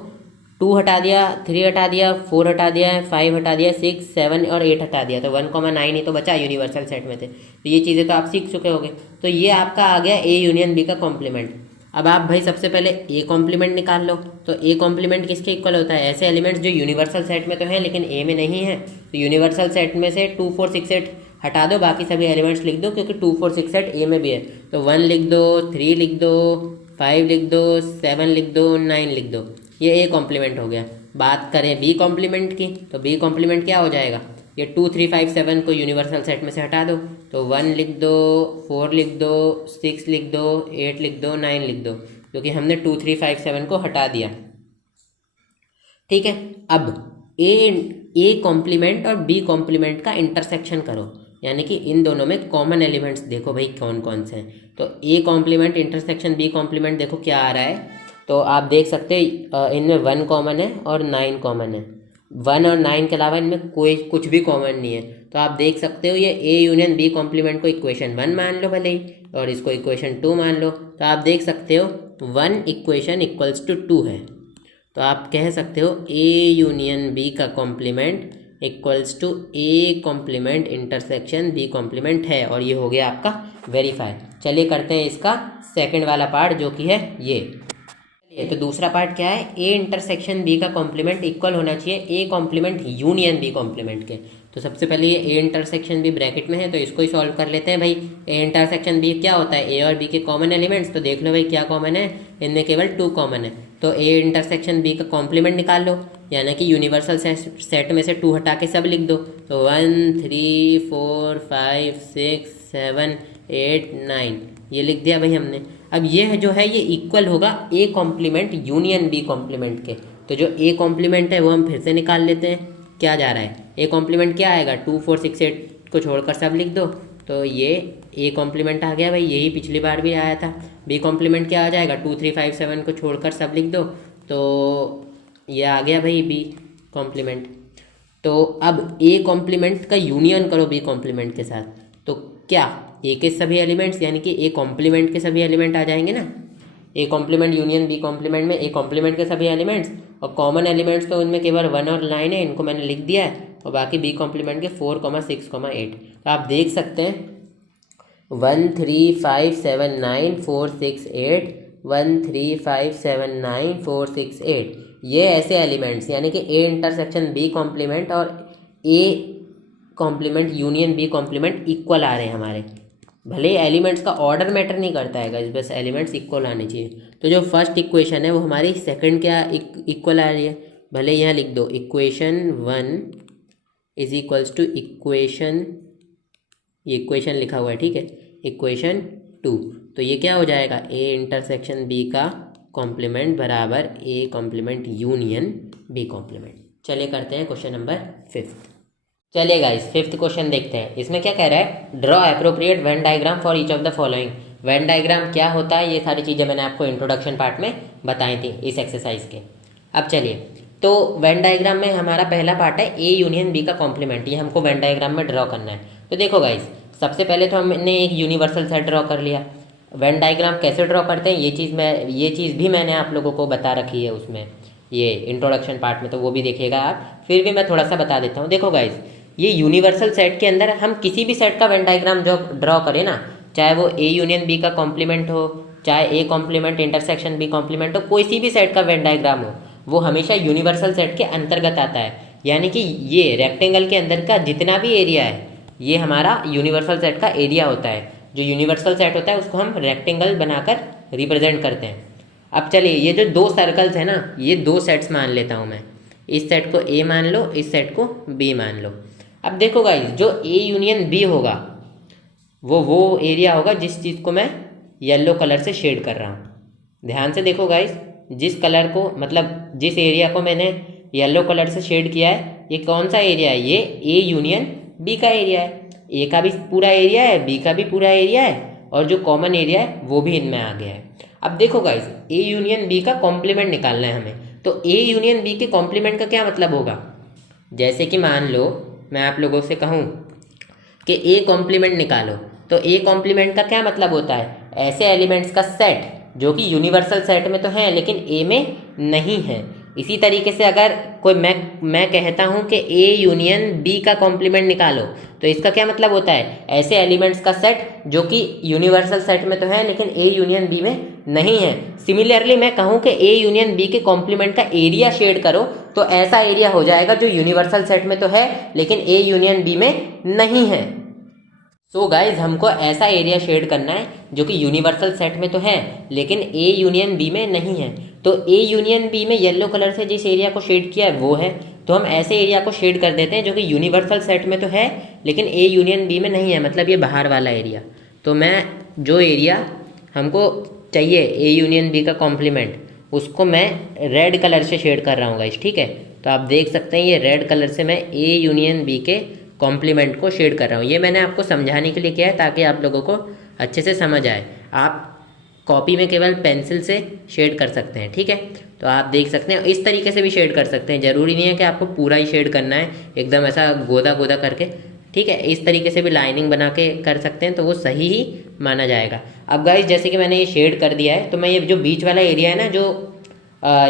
2 हटा दिया, 3 हटा दिया, 4 हटा दिया, 5 हटा दिया, 6 7 और 8 हटा दिया, तो 1,9 ही तो बचा यूनिवर्सल सेट में थे। तो ये चीज़ें तो आप सीख चुके होंगे। तो ये आपका आ गया ए यूनियन बी का कॉम्प्लीमेंट। अब आप भाई सबसे पहले ए कॉम्प्लीमेंट निकाल लो। तो ए कॉम्प्लीमेंट किसके इक्वल होता है, ऐसे एलिमेंट्स जो यूनिवर्सल सेट में तो हैं लेकिन ए में नहीं है। तो यूनिवर्सल सेट में से 2 4 6 8 हटा दो, बाकी सभी एलिमेंट्स लिख दो, क्योंकि 2 4 6 8 ए में भी है। तो 1 लिख दो, 3 लिख दो, 5 लिख दो, 7 लिख दो, 9 लिख दो, ये ए कॉम्प्लीमेंट हो गया। बात करें बी कॉम्प्लीमेंट की, तो बी कॉम्प्लीमेंट क्या हो जाएगा, ये 2 3 5 7 को यूनिवर्सल सेट में से हटा दो, तो 1 लिख दो, 4 लिख दो, 6 लिख दो, 8 लिख दो, 9 लिख दो, क्योंकि हमने 2 3 5 7 को हटा दिया। ठीक है, अब ए कॉम्प्लीमेंट और बी कॉम्प्लीमेंट का इंटरसेक्शन करो, यानी कि इन दोनों में कॉमन एलिमेंट्स देखो भाई कौन कौन से हैं। तो A complement intersection B complement देखो क्या आ रहा है, तो आप देख सकते हैं इनमें 1 कॉमन है और 9 कॉमन है। 1 और 9 के अलावा इनमें कोई कुछ भी कॉमन नहीं है। तो आप देख सकते हो ये ए यूनियन बी कॉम्प्लीमेंट को इक्वेशन 1 मान लो भले ही, और इसको इक्वेशन 2 मान लो। तो आप देख सकते हो 1 इक्वेशन इक्वल्स टू 2 है। तो आप कह सकते हो ए यूनियन बी का complement equals to A complement intersection B complement है, और ये हो गया आपका वेरीफाई। चलिए करते हैं इसका सेकंड वाला पार्ट, जो कि है ये। तो दूसरा पार्ट क्या है, ए इंटरसेक्शन बी का कॉम्प्लीमेंट इक्वल होना चाहिए A complement union B complement के। तो सबसे पहले ये ए इंटरसेक्शन बी ब्रैकेट में है, तो इसको ही सॉल्व कर लेते हैं भाई। ए इंटरसेक्शन बी क्या होता है, ए और बी के कॉमन एलिमेंट्स, तो देख लो भाई क्या कॉमन है, इनमें केवल 2 कॉमन है। तो ए इंटरसेक्शन बी का कॉम्प्लीमेंट निकाल लो, यानी कि यूनिवर्सल सेट में से 2 हटा के सब लिख दो। तो 1 3 4 5 6 7 8 9 ये लिख दिया भाई हमने। अब ये जो है ये इक्वल होगा A complement union B complement के। तो जो ए कॉम्प्लीमेंट है वो हम फिर से निकाल लेते हैं, क्या जा रहा है, ए कॉम्प्लीमेंट क्या आएगा, 2 4 6 8 को छोड़कर सब लिख दो, तो ये ए कॉम्प्लीमेंट आ गया भाई, यही पिछली बार भी आया था। बी कॉम्प्लीमेंट क्या आ जाएगा, 2 3 5 7 को छोड़कर सब लिख दो, तो ये आ गया भाई बी कॉम्प्लीमेंट। तो अब ए कॉम्प्लीमेंट का यूनियन करो बी कॉम्प्लीमेंट के साथ, तो क्या ए के सभी एलिमेंट्स यानी कि ए कॉम्प्लीमेंट के सभी एलिमेंट आ जाएंगे ना। A complement union B complement में ए कॉम्प्लीमेंट के सभी एलिमेंट्स, और कॉमन एलिमेंट्स तो उनमें केवल 1 और 9 है, इनको मैंने लिख दिया है, और बाकी बी कॉम्प्लीमेंट के 4 6 8। तो आप देख सकते हैं 1 3 5 7 9 4 6 8 1 3 5 7 9 4 6 8 ये ऐसे एलिमेंट्स यानी कि ए इंटरसेक्शन बी कॉम्प्लीमेंट और A complement union B complement equal आ रहे हैं हमारे। भले एलिमेंट्स का ऑर्डर मैटर नहीं करता है गाइस, बस एलिमेंट्स इक्वल आने चाहिए। तो जो फर्स्ट इक्वेशन है वो हमारी सेकंड क्या इक्वल आ रही है, भले यहाँ लिख दो equation 1 is equals to equation, ये इक्वेशन लिखा हुआ है ठीक है, इक्वेशन 2। तो ये क्या हो जाएगा, ए इंटरसेक्शन बी का कॉम्प्लीमेंट बराबर A complement union B complement. चलिए करते हैं क्वेश्चन नंबर 5। चलिए गाइस 5th क्वेश्चन देखते हैं। इसमें क्या कह रहा है, draw appropriate Venn diagram for each of the following. Venn diagram क्या होता है, ये सारी चीज़ें मैंने आपको इंट्रोडक्शन पार्ट में बताई थी इस एक्सरसाइज के। अब चलिए, तो वेन डायग्राम में हमारा पहला पार्ट है ए यूनियन बी का कॉम्प्लीमेंट, ये हमको वेन डायग्राम में ड्रॉ करना है। तो देखो गाइस, सबसे पहले तो हमने एक यूनिवर्सल सेट ड्रॉ कर लिया, वेन डायग्राम कैसे ड्रॉ करते हैं ये चीज़ भी मैंने आप लोगों को बता रखी है उसमें, ये इंट्रोडक्शन पार्ट में, तो वो भी देखिएगा आप। फिर भी मैं थोड़ा सा बता देता हूँ। देखो गाइज, ये यूनिवर्सल सेट के अंदर हम किसी भी सेट का वेन डायग्राम जो ड्रॉ करें ना, चाहे वो ए यूनियन बी का कॉम्प्लीमेंट हो, चाहे A complement intersection B complement हो, कोई सी भी सेट का वेन डायग्राम हो, वो हमेशा यूनिवर्सल सेट के अंतर्गत आता है। यानी कि ये रेक्टेंगल के अंदर का जितना भी एरिया है, ये हमारा यूनिवर्सल सेट का एरिया होता है। जो यूनिवर्सल सेट होता है उसको हम रेक्टेंगल बनाकर रिप्रेजेंट करते हैं। अब चलिए, ये जो दो सर्कल्स हैं ना, ये दो सेट्स मान लेता हूँ मैं। इस सेट को ए मान लो, इस सेट को बी मान लो। अब देखो गाइस, जो ए यूनियन बी होगा वो एरिया होगा जिस चीज़ को मैं येलो कलर से शेड कर रहा हूँ। ध्यान से देखो गाइस, जिस कलर को मतलब जिस एरिया को मैंने येलो कलर से शेड किया है, ये कौन सा एरिया है? ये ए यूनियन बी का एरिया है। ए का भी पूरा एरिया है, बी का भी पूरा एरिया है, और जो कॉमन एरिया है वो भी इनमें आ गया है। अब देखो गाइस, ए यूनियन बी का कॉम्प्लीमेंट निकालना है हमें। तो ए यूनियन बी के कॉम्प्लीमेंट का क्या मतलब होगा? जैसे कि मान लो मैं आप लोगों से कहूँ कि ए कॉम्प्लीमेंट निकालो, तो ए कॉम्प्लीमेंट का क्या मतलब होता है? ऐसे एलिमेंट्स का सेट जो कि यूनिवर्सल सेट में तो हैं लेकिन ए में नहीं है। इसी तरीके से अगर कोई मैं कहता हूँ कि ए यूनियन बी का कॉम्प्लीमेंट निकालो, तो इसका क्या मतलब होता है? ऐसे एलिमेंट्स का सेट जो कि यूनिवर्सल सेट में तो है लेकिन ए यूनियन बी में नहीं है। सिमिलरली मैं कहूँ कि ए यूनियन बी के कॉम्प्लीमेंट का एरिया शेड करो, तो ऐसा एरिया हो जाएगा जो यूनिवर्सल सेट में तो है लेकिन ए यूनियन बी में नहीं है। सो गाइज, हमको ऐसा एरिया शेड करना है जो कि यूनिवर्सल सेट में तो है लेकिन ए यूनियन बी में नहीं है। तो ए यूनियन बी में येलो कलर से जिस एरिया को शेड किया है वो है, तो हम ऐसे एरिया को शेड कर देते हैं जो कि यूनिवर्सल सेट में तो है लेकिन ए यूनियन बी में नहीं है, मतलब ये बाहर वाला एरिया। तो मैं जो एरिया हमको चाहिए ए यूनियन बी का कॉम्प्लीमेंट, उसको मैं रेड कलर से शेड कर रहा हूँ गाइज, ठीक है। तो आप देख सकते हैं ये रेड कलर से मैं ए यूनियन बी के कॉम्प्लीमेंट को शेड कर रहा हूँ। ये मैंने आपको समझाने के लिए किया है ताकि आप लोगों को अच्छे से समझ आए। आप कॉपी में केवल पेंसिल से शेड कर सकते हैं, ठीक है। तो आप देख सकते हैं इस तरीके से भी शेड कर सकते हैं, ज़रूरी नहीं है कि आपको पूरा ही शेड करना है एकदम ऐसा गोदा गोदा करके, ठीक है। इस तरीके से भी लाइनिंग बना के कर सकते हैं तो वो सही ही माना जाएगा। अब गाइस, जैसे कि मैंने ये शेड कर दिया है, तो मैं ये जो बीच वाला एरिया है ना जो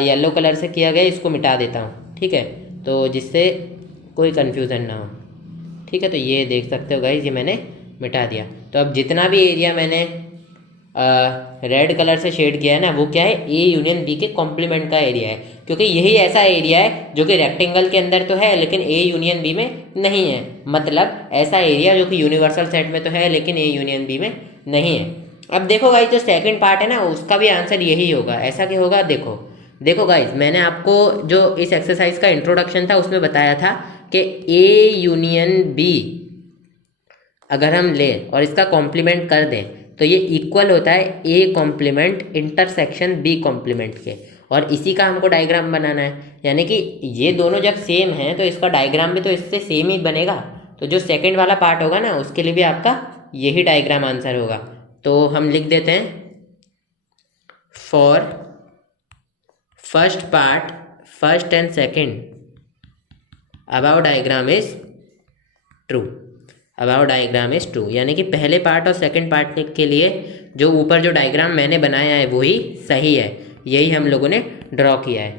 येलो कलर से किया गया, इसको मिटा देता हूँ, ठीक है, तो जिससे कोई कन्फ्यूज़न ना हो, ठीक है। तो ये देख सकते हो गाइस, ये मैंने मिटा दिया। तो अब जितना भी एरिया मैंने रेड कलर से शेड किया है ना, वो क्या है? ए यूनियन बी के कॉम्प्लीमेंट का एरिया है, क्योंकि यही ऐसा एरिया है जो कि रेक्टेंगल के अंदर तो है लेकिन ए यूनियन बी में नहीं है। मतलब ऐसा एरिया जो कि यूनिवर्सल सेट में तो है लेकिन ए यूनियन बी में नहीं है। अब देखो गाइस, जो सेकंड पार्ट है ना, उसका भी आंसर यही होगा। ऐसा क्या होगा? देखो गाइस, मैंने आपको जो इस एक्सरसाइज का इंट्रोडक्शन था उसमें बताया था कि ए यूनियन बी अगर हम लें और इसका कॉम्प्लीमेंट कर दें तो ये इक्वल होता है A complement intersection B complement के, और इसी का हमको डायग्राम बनाना है। यानी कि ये दोनों जब सेम हैं तो इसका डायग्राम भी तो इससे सेम ही बनेगा। तो जो सेकंड वाला पार्ट होगा ना, उसके लिए भी आपका यही डायग्राम आंसर होगा। तो हम लिख देते हैं, for first part, first and second, above diagram is true. Above diagram is true, यानी कि पहले पार्ट और सेकंड पार्ट के लिए जो ऊपर जो डायग्राम मैंने बनाया है वही सही है, यही हम लोगों ने ड्रॉ किया है,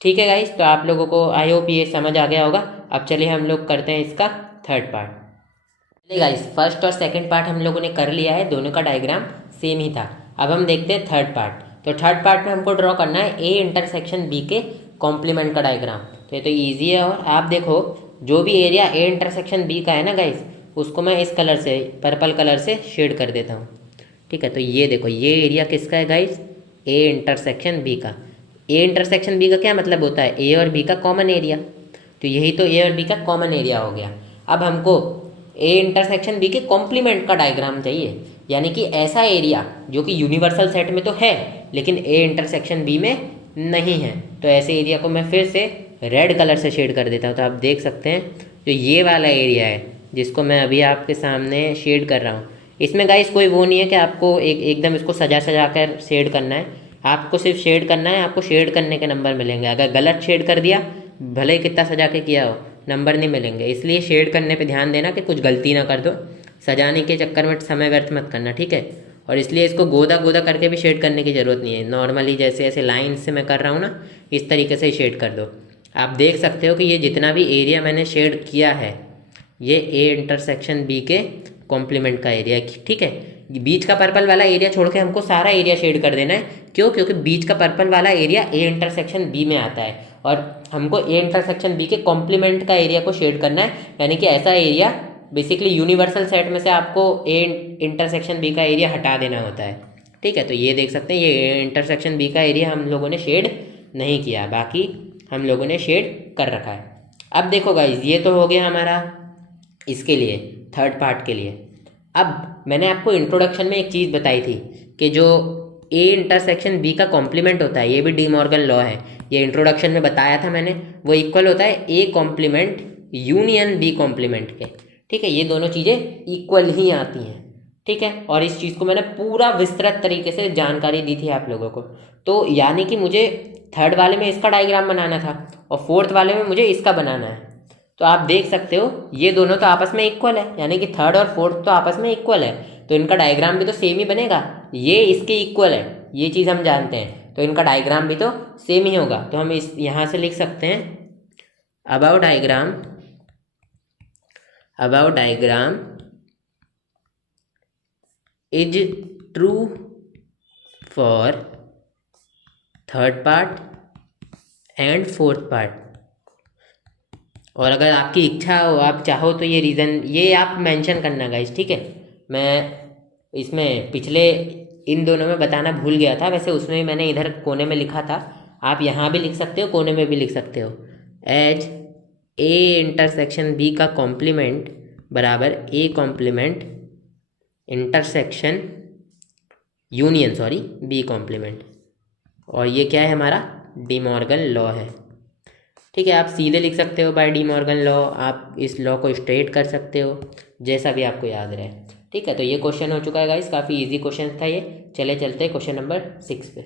ठीक है गाइस। तो आप लोगों को आई होप ये समझ आ गया होगा। अब चलिए हम लोग करते हैं इसका थर्ड पार्ट। चलिए गाइस, फर्स्ट और सेकंड पार्ट हम लोगों ने कर लिया है, दोनों का डायग्राम सेम ही था। अब हम देखते हैं थर्ड पार्ट। तो थर्ड पार्ट में हमको ड्रॉ करना है ए इंटरसेक्शन बी के कॉम्प्लीमेंट का डायग्राम। तो ये तो ईजी है। और आप देखो, जो भी एरिया ए इंटरसेक्शन बी का है ना गाइस, उसको मैं इस कलर से, पर्पल कलर से शेड कर देता हूँ, ठीक है। तो ये देखो, ये एरिया किसका है गाइस? ए इंटरसेक्शन बी का। ए इंटरसेक्शन बी का क्या मतलब होता है? ए और बी का कॉमन एरिया। तो यही तो ए और बी का कॉमन एरिया हो गया। अब हमको ए इंटरसेक्शन बी के कॉम्प्लीमेंट का डायग्राम चाहिए, यानी कि ऐसा एरिया जो कि यूनिवर्सल सेट में तो है लेकिन ए इंटरसेक्शन बी में नहीं है। तो ऐसे एरिया को मैं फिर से रेड कलर से शेड कर देता हूँ। तो आप देख सकते हैं जो ये वाला एरिया है जिसको मैं अभी आपके सामने शेड कर रहा हूँ, इसमें गाइस कोई वो नहीं है कि आपको एकदम इसको सजा कर शेड करना है। आपको सिर्फ शेड करना है, आपको शेड करने के नंबर मिलेंगे। अगर गलत शेड कर दिया, भले ही कितना सजा के किया हो, नंबर नहीं मिलेंगे। इसलिए शेड करने पे ध्यान देना कि कुछ गलती ना कर दो, सजाने के चक्कर में समय व्यर्थ मत करना, ठीक है। और इसलिए इसको गोदा गोदा करके भी शेड करने की ज़रूरत नहीं है। नॉर्मली जैसे ऐसे लाइन से मैं कर रहा हूँ ना, इस तरीके से ही शेड कर दो। आप देख सकते हो कि ये जितना भी एरिया मैंने शेड किया है ये ए इंटरसेक्शन बी के कॉम्प्लीमेंट का एरिया, ठीक है। बीच का पर्पल वाला एरिया छोड़ के हमको सारा एरिया शेड कर देना है। क्यों? क्योंकि बीच का पर्पल वाला एरिया ए इंटरसेक्शन बी में आता है और हमको ए इंटरसेक्शन बी के कॉम्प्लीमेंट का एरिया को शेड करना है। यानी कि ऐसा एरिया बेसिकली यूनिवर्सल सेट में से आपको ए इंटरसेक्शन बी का एरिया हटा देना होता है, ठीक है। तो ये देख सकते हैं ये ए इंटरसेक्शन बी का एरिया हम लोगों ने शेड नहीं किया, बाकी हम लोगों ने शेड कर रखा है। अब देखो गाइज, ये तो हो गया हमारा इसके लिए थर्ड पार्ट के लिए। अब मैंने आपको इंट्रोडक्शन में एक चीज़ बताई थी कि जो ए इंटरसेक्शन बी का कॉम्प्लीमेंट होता है, ये भी डी मॉर्गन लॉ है, ये इंट्रोडक्शन में बताया था मैंने, वो इक्वल होता है A complement union B complement के, ठीक है। ये दोनों चीज़ें इक्वल ही आती हैं, ठीक है। और इस चीज़ को मैंने पूरा विस्तृत तरीके से जानकारी दी थी आप लोगों को। तो यानी कि मुझे थर्ड वाले में इसका डायग्राम बनाना था और फोर्थ वाले में मुझे इसका बनाना है। तो आप देख सकते हो ये दोनों तो आपस में इक्वल है, यानी कि थर्ड और फोर्थ तो आपस में इक्वल है, तो इनका डायग्राम भी तो सेम ही बनेगा। ये इसके इक्वल है, ये चीज़ हम जानते हैं, तो इनका डायग्राम भी तो सेम ही होगा। तो हम इस यहाँ से लिख सकते हैं about diagram is true for third part and fourth part. और अगर आपकी इच्छा हो, आप चाहो तो ये रीज़न ये आप मेंशन करना गाइस, ठीक है। मैं इसमें पिछले इन दोनों में बताना भूल गया था, वैसे उसमें भी मैंने इधर कोने में लिखा था, आप यहाँ भी लिख सकते हो, कोने में भी लिख सकते हो। एज ए इंटरसेक्शन बी का कॉम्प्लीमेंट बराबर A complement intersection union B complement. और ये क्या है हमारा डी मॉर्गन लॉ है, ठीक है। आप सीधे लिख सकते हो बाय डी मॉर्गन लॉ, आप इस लॉ को स्ट्रेट कर सकते हो, जैसा भी आपको याद रहे, ठीक है। तो ये क्वेश्चन हो चुका है गाइस, काफ़ी इजी क्वेश्चन था ये। चले चलते हैं क्वेश्चन नंबर 6 पे।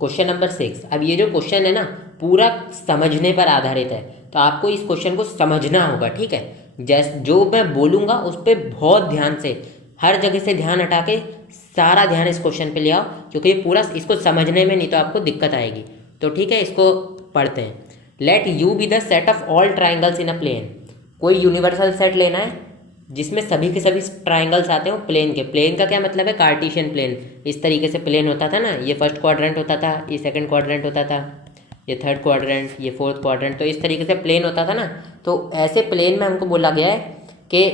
क्वेश्चन नंबर 6, अब ये जो क्वेश्चन है ना पूरा समझने पर आधारित है, तो आपको इस क्वेश्चन को समझना होगा, ठीक है। जैसे जो मैं बोलूँगा उस पर बहुत ध्यान से, हर जगह से ध्यान हटा के सारा ध्यान इस क्वेश्चन पे ले आओ, क्योंकि ये पूरा इसको समझने में नहीं तो आपको दिक्कत आएगी। तो ठीक है, इसको पढ़ते हैं। Let U be the set of all triangles in a plane. कोई यूनिवर्सल सेट लेना है जिसमें सभी के सभी ट्राइंगल्स आते हो प्लेन के। प्लेन का क्या मतलब है? Cartesian plane. इस तरीके से प्लेन होता था ना, ये फर्स्ट क्वाड्रेंट होता था, ये सेकंड क्वाड्रेंट होता था, ये थर्ड क्वाड्रेंट, ये फोर्थ क्वाड्रेंट, तो इस तरीके से प्लेन होता था ना। तो ऐसे प्लेन में हमको बोला गया है कि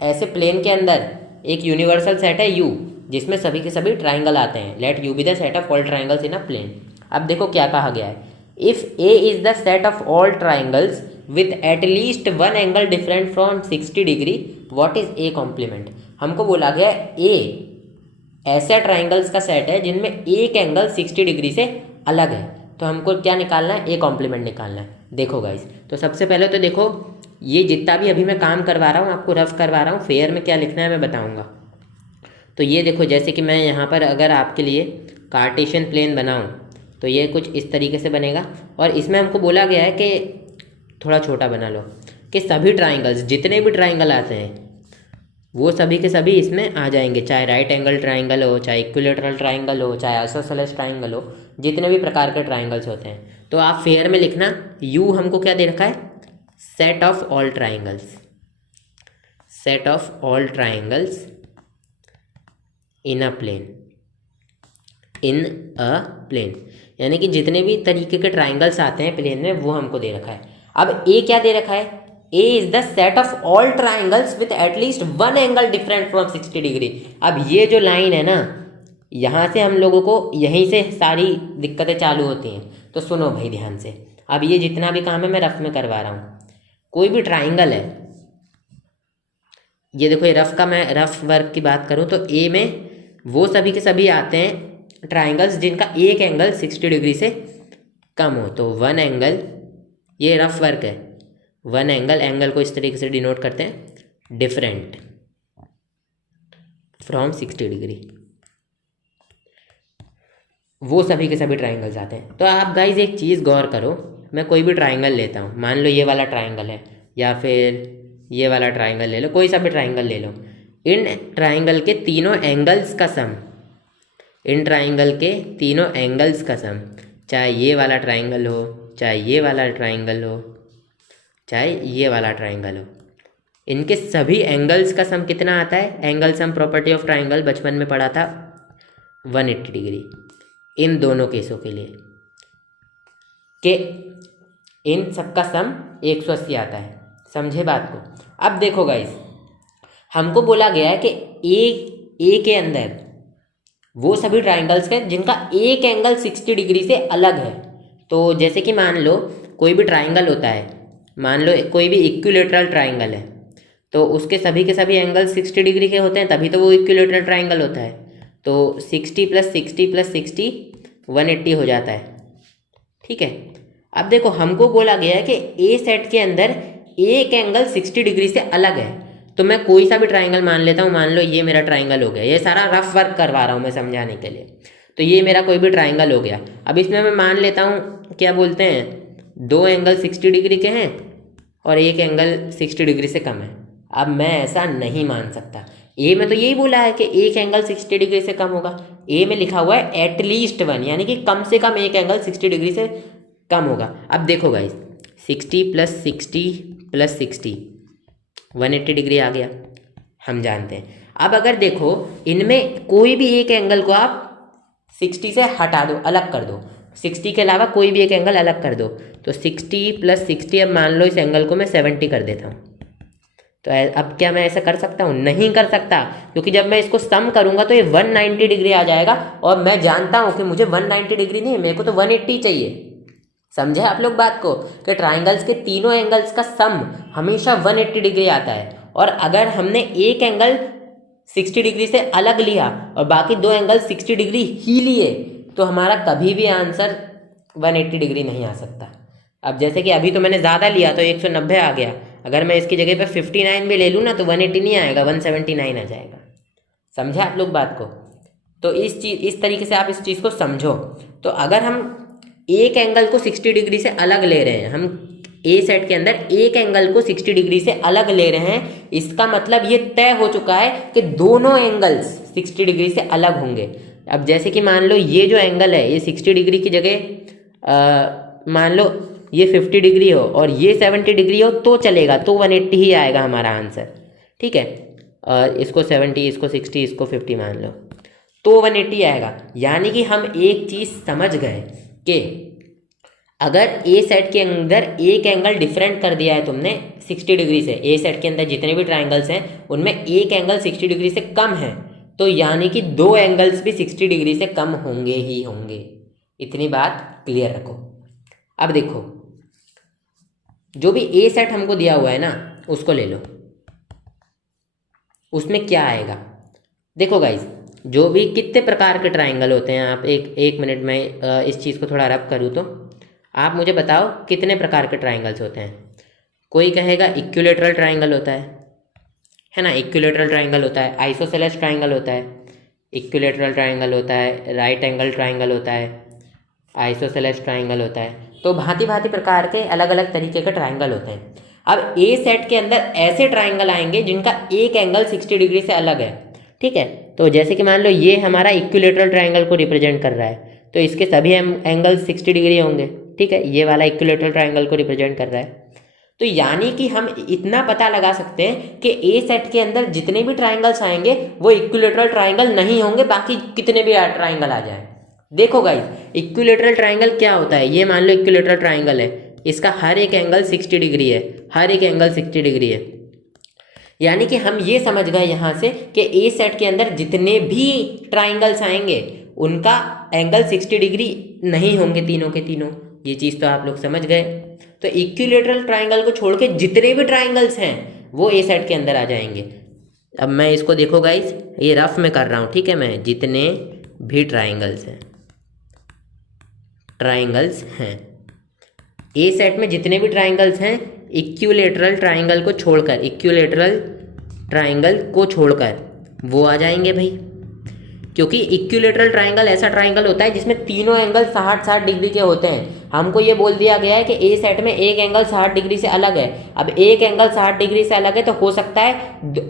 ऐसे प्लेन के अंदर एक यूनिवर्सल सेट है यू, जिसमें सभी के सभी ट्राइंगल आते हैं। Let U be the set of all triangles in a plane. अब देखो क्या कहा गया है, if A is the set of all triangles with at least one angle different from 60 degree, what is A complement. हमको बोला गया ए ऐसे ट्राइंगल्स का सेट है जिनमें एक एंगल 60 डिग्री से अलग है, तो हमको क्या निकालना है? ए कॉम्प्लीमेंट निकालना है। देखो गाइस, तो सबसे पहले तो देखो ये जितना भी अभी मैं काम करवा रहा हूँ, आपको रफ करवा रहा हूँ, फेयर में क्या लिखना है मैं बताऊँगा। तो ये देखो, जैसे कि मैं यहाँ पर अगर आपके लिए कार्टेशियन प्लेन बनाऊँ तो ये कुछ इस तरीके से बनेगा, और इसमें हमको बोला गया है कि थोड़ा छोटा बना लो, कि सभी ट्राइंगल्स, जितने भी ट्राइंगल आते हैं वो सभी के सभी इसमें आ जाएंगे, चाहे राइट एंगल ट्राइंगल हो, चाहे इक्विलेटरल ट्राइंगल हो, चाहे आइसोसेलेस ट्राइंगल हो, जितने भी प्रकार के ट्राइंगल्स होते हैं। तो आप फेयर में लिखना, यू हमको क्या दे रखा है? Set of all triangles, set of all triangles in a plane, in a plane, यानी कि जितने भी तरीके के ट्राइंगल्स आते हैं प्लेन में वो हमको दे रखा है। अब ए क्या दे रखा है? A is the set of all triangles with at least one angle different from 60 degree. अब ये जो लाइन है ना, यहाँ से हम लोगों को यहीं से सारी दिक्कतें चालू होती हैं। तो सुनो भाई ध्यान से, अब ये जितना भी काम है मैं रफ में करवा रहा हूँ। कोई भी ट्राइंगल है, ये देखो, ये रफ का मैं रफ वर्क की बात करूँ तो ए में वो सभी के सभी आते हैं ट्राइंगल्स जिनका एक एंगल 60 डिग्री से कम हो। तो वन एंगल, ये रफ वर्क है, वन एंगल, एंगल को इस तरीके से डिनोट करते हैं डिफरेंट फ्रॉम 60 डिग्री, वो सभी के सभी ट्राइंगल्स आते हैं। तो आप गाइज एक चीज़ गौर करो, मैं कोई भी ट्राइंगल लेता हूँ, मान लो ये वाला ट्राइंगल है या फिर ये वाला ट्राइंगल ले लो, कोई सा भी ट्राइंगल ले लो। इन ट्राइंगल के तीनों एंगल्स का सम, इन ट्राइंगल के तीनों एंगल्स का सम, चाहे ये वाला ट्राइंगल हो, चाहे ये वाला ट्राइंगल हो, चाहे ये वाला ट्राइंगल हो, इनके सभी एंगल्स का सम कितना आता है? Angle sum property of triangle बचपन में पढ़ा था 180 डिग्री। इन दोनों केसों के लिए कि इन सबका सम 180 आता है। समझे बात को? अब देखो गाइस, हमको बोला गया है कि ए के अंदर वो सभी ट्राइंगल्स हैं जिनका एक एंगल 60 डिग्री से अलग है। तो जैसे कि मान लो कोई भी ट्राइंगल होता है, मान लो कोई भी इक्विलेटरल ट्राइंगल है, तो उसके सभी के सभी एंगल 60 डिग्री के होते हैं, तभी तो वो इक्विलेटरल ट्राइंगल होता है। तो 60 + 60 + 60 180 हो जाता है। ठीक है, अब देखो हमको बोला गया है कि ए सेट के अंदर एक एंगल 60 डिग्री से अलग है। तो मैं कोई सा भी ट्राइंगल मान लेता हूँ, मान लो ये मेरा ट्राइंगल हो गया, ये सारा रफ वर्क करवा रहा हूँ मैं समझाने के लिए। तो ये मेरा कोई भी ट्राइंगल हो गया। अब इसमें मैं मान लेता हूँ, क्या बोलते हैं, दो एंगल 60 डिग्री के हैं और एक एंगल 60 डिग्री से कम है। अब मैं ऐसा नहीं मान सकता। ए में तो यही बोला है कि एक एंगल 60 डिग्री से कम होगा। ए में लिखा हुआ है एटलीस्ट 1, यानी कि कम से कम एक एंगल 60 डिग्री से कम होगा। अब देखो गाइस, 60 + 60 + 60 180 डिग्री आ गया, हम जानते हैं। अब अगर देखो इनमें कोई भी एक एंगल को आप 60 से हटा दो, अलग कर दो, 60 के अलावा कोई भी एक एंगल अलग कर दो, तो 60 + 60, अब मान लो इस एंगल को मैं 70 कर देता हूँ। तो अब क्या मैं ऐसा कर सकता हूँ? नहीं कर सकता, क्योंकि जब मैं इसको सम करूँगा तो ये 190 डिग्री आ जाएगा, और मैं जानता हूँ कि मुझे 190 डिग्री नहीं, मेरे को तो 180 चाहिए। समझे आप लोग बात को, कि ट्राइंगल्स के तीनों एंगल्स का सम हमेशा 180 डिग्री आता है। और अगर हमने एक एंगल 60 डिग्री से अलग लिया और बाकी दो एंगल 60 डिग्री ही लिए, तो हमारा कभी भी आंसर 180 डिग्री नहीं आ सकता। अब जैसे कि अभी तो मैंने ज़्यादा लिया तो 190 आ गया, अगर मैं इसकी जगह पे 59 भी ले लूँ ना तो 180 नहीं आएगा, 179 आ जाएगा। समझे आप लोग बात को? तो इस तरीके से आप इस चीज़ को समझो। तो अगर हम एक एंगल को 60 डिग्री से अलग ले रहे हैं, हम ए सेट के अंदर एक एंगल को 60 डिग्री से अलग ले रहे हैं, इसका मतलब ये तय हो चुका है कि दोनों एंगल्स 60 डिग्री से अलग होंगे। अब जैसे कि मान लो ये जो एंगल है ये 60 डिग्री की जगह मान लो ये 50 डिग्री हो और ये 70 डिग्री हो तो चलेगा, तो 180 ही आएगा हमारा आंसर। ठीक है, इसको 70, इसको 60, इसको 50 मान लो, तो 180 आएगा। यानी कि हम एक चीज़ समझ गए कि अगर ए सेट के अंदर एक एंगल डिफरेंट कर दिया है तुमने 60 डिग्री से, ए सेट के अंदर जितने भी ट्राइंगल्स हैं उनमें एक एंगल 60 डिग्री से कम है, तो यानी कि दो एंगल्स भी 60 डिग्री से कम होंगे ही होंगे। इतनी बात क्लियर रखो। अब देखो, जो भी ए सेट हमको दिया हुआ है ना, उसको ले लो, उसमें क्या आएगा। देखो गाइज, जो भी कितने प्रकार के ट्राइंगल होते हैं, आप एक मिनट में इस चीज़ को थोड़ा रब करूँ तो आप मुझे बताओ कितने प्रकार के ट्राइंगल्स होते हैं। कोई कहेगा इक्विलेटरल ट्राइंगल होता है ना, इक्विलेटरल ट्राइंगल होता है, आइसोसेलेस ट्राइंगल होता है, इक्विलेटरल ट्राइंगल होता है, राइट एंगल ट्राइंगल होता है, आइसोसेलेस ट्राइंगल होता है। तो भांति भांति प्रकार के अलग अलग तरीके के ट्राइंगल होते हैं। अब ए सेट के अंदर ऐसे ट्राइंगल आएंगे जिनका एक एंगल 60 डिग्री से अलग है। ठीक है, तो जैसे कि मान लो ये हमारा इक्विलेटरल ट्राइंगल को रिप्रेजेंट कर रहा है, तो इसके सभी एंगल 60 डिग्री होंगे। ठीक है, ये वाला इक्विलेटरल ट्राइंगल को रिप्रेजेंट कर रहा है। तो यानी कि हम इतना पता लगा सकते हैं कि ए सेट के अंदर जितने भी ट्राइंगल्स आएंगे वो इक्विलेटरल ट्राइंगल नहीं होंगे, बाकी कितने भी ट्राइंगल आ जाए। देखो गाइस, इक्विलेटरल ट्राइंगल क्या होता है, ये मान लो इक्विलेटरल ट्राइंगल है, इसका हर एक एंगल 60 डिग्री है, हर एक एंगल 60 डिग्री है। यानी कि हम ये समझ गए यहाँ से कि ए सेट के अंदर जितने भी ट्राइंगल्स आएंगे उनका एंगल 60 डिग्री नहीं होंगे, तीनों के तीनों। ये चीज़ तो आप लोग समझ गए। तो इक्विलेटरल ट्राइंगल को छोड़ के जितने भी ट्राइंगल्स हैं वो ए सेट के अंदर आ जाएंगे। अब मैं इसको देखो गाइस, ये रफ में कर रहा हूँ। ठीक है, मैं जितने भी ट्राइंगल्स हैं ए सेट में जितने भी ट्राइंगल्स हैं, इक्विलेटरल ट्राइंगल को छोड़कर वो आ जाएंगे भाई। क्योंकि इक्विलेटरल ट्राइंगल ऐसा ट्राइंगल होता है जिसमें तीनों एंगल 60-60 डिग्री के होते हैं। हमको ये बोल दिया गया है कि ए सेट में एक एंगल 60 डिग्री से अलग है। अब एक एंगल 60 डिग्री से अलग है तो हो सकता है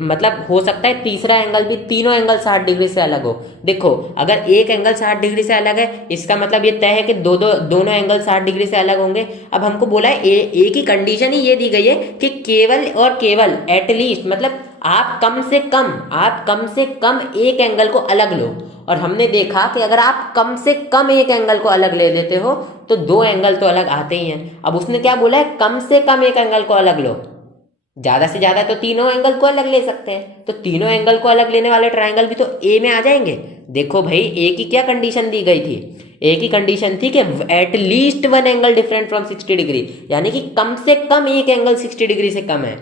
मतलब हो सकता है तीसरा एंगल भी, तीनों एंगल 60 डिग्री से अलग हो। देखो अगर एक एंगल 60 डिग्री से अलग है इसका मतलब ये तय है कि दोनों एंगल 60 डिग्री से अलग होंगे। अब हमको बोला है ए की कंडीशन ही ये दी गई है कि केवल और केवल एटलीस्ट मतलब आप कम से कम एक एंगल को अलग लो। और हमने देखा कि अगर आप कम से कम एक एंगल को अलग ले लेते हो तो दो एंगल तो अलग आते ही हैं। अब उसने क्या बोला है, कम से कम एक एंगल को अलग लो, ज्यादा से ज्यादा तो तीनों एंगल को अलग ले सकते हैं। तो तीनों एंगल को अलग लेने वाले ट्राइंगल भी तो ए में आ जाएंगे। देखो भाई ए की क्या कंडीशन दी गई थी, ए की कंडीशन थी कि at least one angle different from 60 degree, यानी कि कम से कम एक एंगल 60 डिग्री से कम है।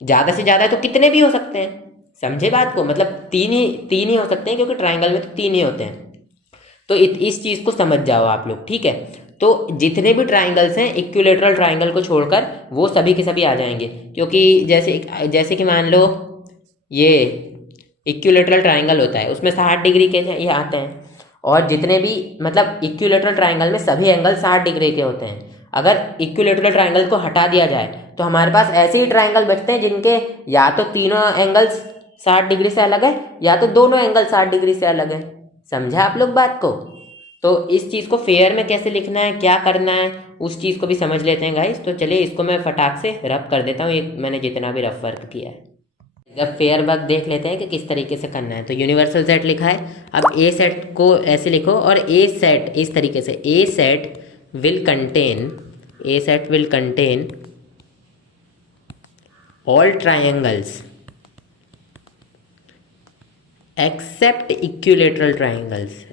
ज्यादा से ज्यादा तो कितने भी हो सकते हैं, समझे बात को, मतलब तीन ही हो सकते हैं क्योंकि ट्राइंगल में तो तीन ही होते हैं। तो इस चीज को समझ जाओ आप लोग, ठीक है। तो जितने भी ट्राइंगल्स हैं इक्विलेटरल ट्राइंगल को छोड़कर वो सभी के सभी आ जाएंगे, क्योंकि जैसे कि मान लो ये इक्विलेटरल ट्राइंगल होता है उसमें 60 डिग्री के ये आते हैं, और जितने भी मतलब इक्विलेटरल ट्राइंगल में सभी एंगल 60 डिग्री के होते हैं। अगर इक्विलेटरल ट्राइंगल को हटा दिया जाए तो हमारे पास ऐसे ही ट्राइंगल बचते हैं जिनके या तो तीनों एंगल्स 60 डिग्री से अलग है या तो दोनों एंगल 60 डिग्री से अलग है। समझा आप लोग बात को। तो इस चीज़ को फेयर में कैसे लिखना है, क्या करना है, उस चीज़ को भी समझ लेते हैं गाइस। तो चलिए इसको मैं फटाक से रफ कर देता हूँ, एक मैंने जितना भी रफ वर्क किया है। अब फेयर वर्क देख लेते हैं कि किस तरीके से करना है। तो यूनिवर्सल सेट लिखा है, अब ए सेट को ऐसे लिखो, और ए सेट इस तरीके से, A set will contain all triangles except equilateral triangles.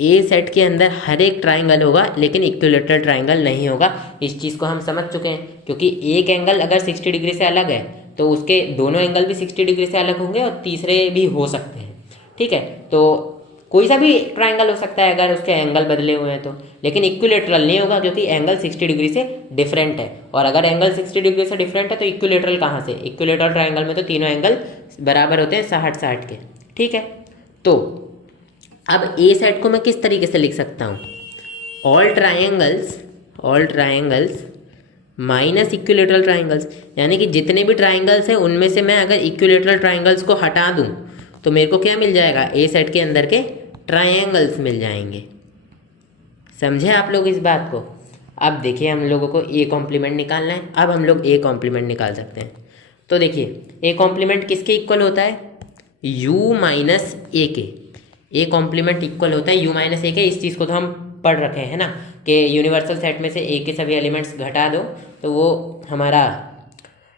A set के अंदर हर एक ट्राइंगल होगा लेकिन इक्विलेटरल ट्राइंगल नहीं होगा। इस चीज़ को हम समझ चुके हैं, क्योंकि एक एंगल अगर 60 डिग्री से अलग है तो उसके दोनों एंगल भी 60 डिग्री से अलग होंगे और तीसरे भी हो सकते हैं, ठीक है। तो कोई सा भी ट्राइंगल हो सकता है अगर उसके एंगल बदले हुए हैं तो, लेकिन इक्विलेटरल नहीं होगा क्योंकि एंगल 60 डिग्री से डिफरेंट है। और अगर एंगल 60 डिग्री से डिफरेंट है तो इक्विलेटरल कहाँ से, इक्विलेटरल ट्राइंगल में तो तीनों एंगल बराबर होते हैं 60-60 के, ठीक है। तो अब ए सेट को मैं किस तरीके से लिख सकता हूँ, all triangles minus equilateral triangles, यानी कि जितने भी ट्राइंगल्स हैं उनमें से मैं अगर इक्विलेटरल ट्राइंगल्स को हटा दूँ तो मेरे को क्या मिल जाएगा, ए सेट के अंदर के ट्राइंगल्स मिल जाएंगे। समझे आप लोग इस बात को। अब देखिए हम लोगों को ए कॉम्प्लीमेंट निकालना है। अब हम लोग ए कॉम्प्लीमेंट निकाल सकते हैं। तो देखिए ए कॉम्प्लीमेंट किसके इक्वल होता है, u माइनस ए के। ए कॉम्प्लीमेंट इक्वल होता है u माइनस ए के। इस चीज़ को तो हम पढ़ रखे हैं ना कि यूनिवर्सल सेट में से ए के सभी एलिमेंट्स घटा दो तो वो हमारा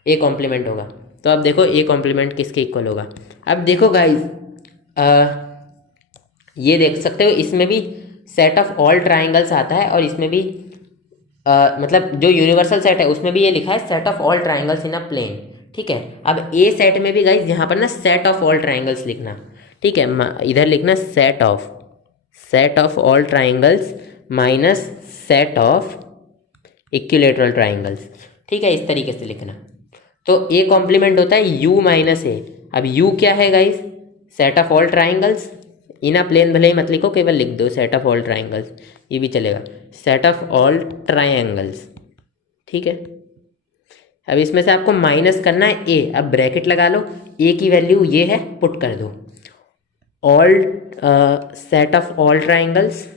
ए कॉम्प्लीमेंट होगा। तो अब देखो ए कॉम्प्लीमेंट किसके इक्वल होगा। अब देखो गाइज ये देख सकते हो इसमें भी सेट ऑफ ऑल ट्राइंगल्स आता है और इसमें भी मतलब जो यूनिवर्सल सेट है उसमें भी ये लिखा है set of all triangles in a plane, ठीक है। अब ए सेट में भी गाइज यहाँ पर ना सेट ऑफ ऑल ट्राइंगल्स लिखना, ठीक है। इधर लिखना set of all triangles minus set of equilateral triangles, ठीक है, इस तरीके से लिखना। तो ए कॉम्प्लीमेंट होता है u माइनस ए। अब u क्या है guys, set of all triangles in a plane, भले ही मत लिखो केवल लिख दो सेट ऑफ ऑल ट्राइंगल्स, ये भी चलेगा, सेट ऑफ ऑल ट्राइंगल्स, ठीक है। अब इसमें से आपको माइनस करना है ए। अब ब्रैकेट लगा लो, ए की वैल्यू ये है, पुट कर दो all set of all triangles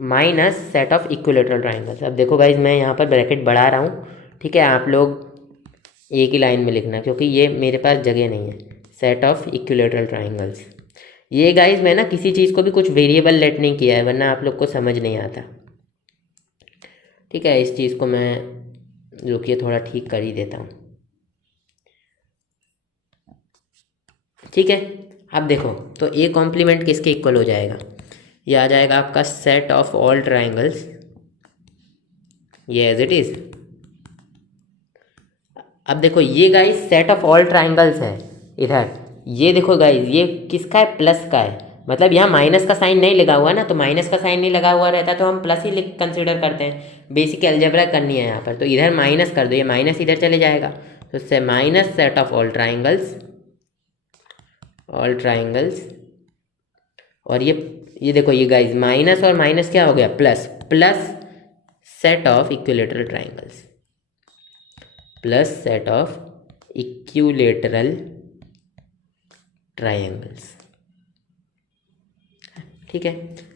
minus set of equilateral triangles. अब देखो गाइज मैं यहाँ पर ब्रैकेट बढ़ा रहा हूँ, ठीक है। आप लोग एक ही लाइन में लिखना क्योंकि ये मेरे पास जगह नहीं है। सेट ऑफ इक्विलेटरल ट्राइंगल्स, ये गाइज मैं ना किसी चीज़ को भी कुछ वेरिएबल लेट नहीं किया है वरना आप लोग को समझ नहीं आता, ठीक है। इस चीज़ को मैं रुकिए थोड़ा ठीक कर ही देता हूँ, ठीक है। अब देखो तो ए कॉम्प्लीमेंट किसके इक्वल हो जाएगा, ये आ जाएगा आपका सेट ऑफ ऑल ट्राइंगल्स, ये एज इट इज। अब देखो ये guys set of all triangles है इधर, ये देखो गाइस ये किसका है, प्लस का है, मतलब यहाँ माइनस का साइन नहीं लगा हुआ ना, तो माइनस का साइन नहीं लगा हुआ रहता तो हम प्लस ही कंसिडर करते हैं। बेसिक अलजेब्रा करनी है यहाँ पर, तो इधर माइनस कर दो, ये माइनस इधर चले जाएगा, तो इससे minus set of all triangles, और ये देखो ये गाइज माइनस और माइनस क्या हो गया, plus, plus set of equilateral triangles, plus set of equilateral triangles. ठीक है,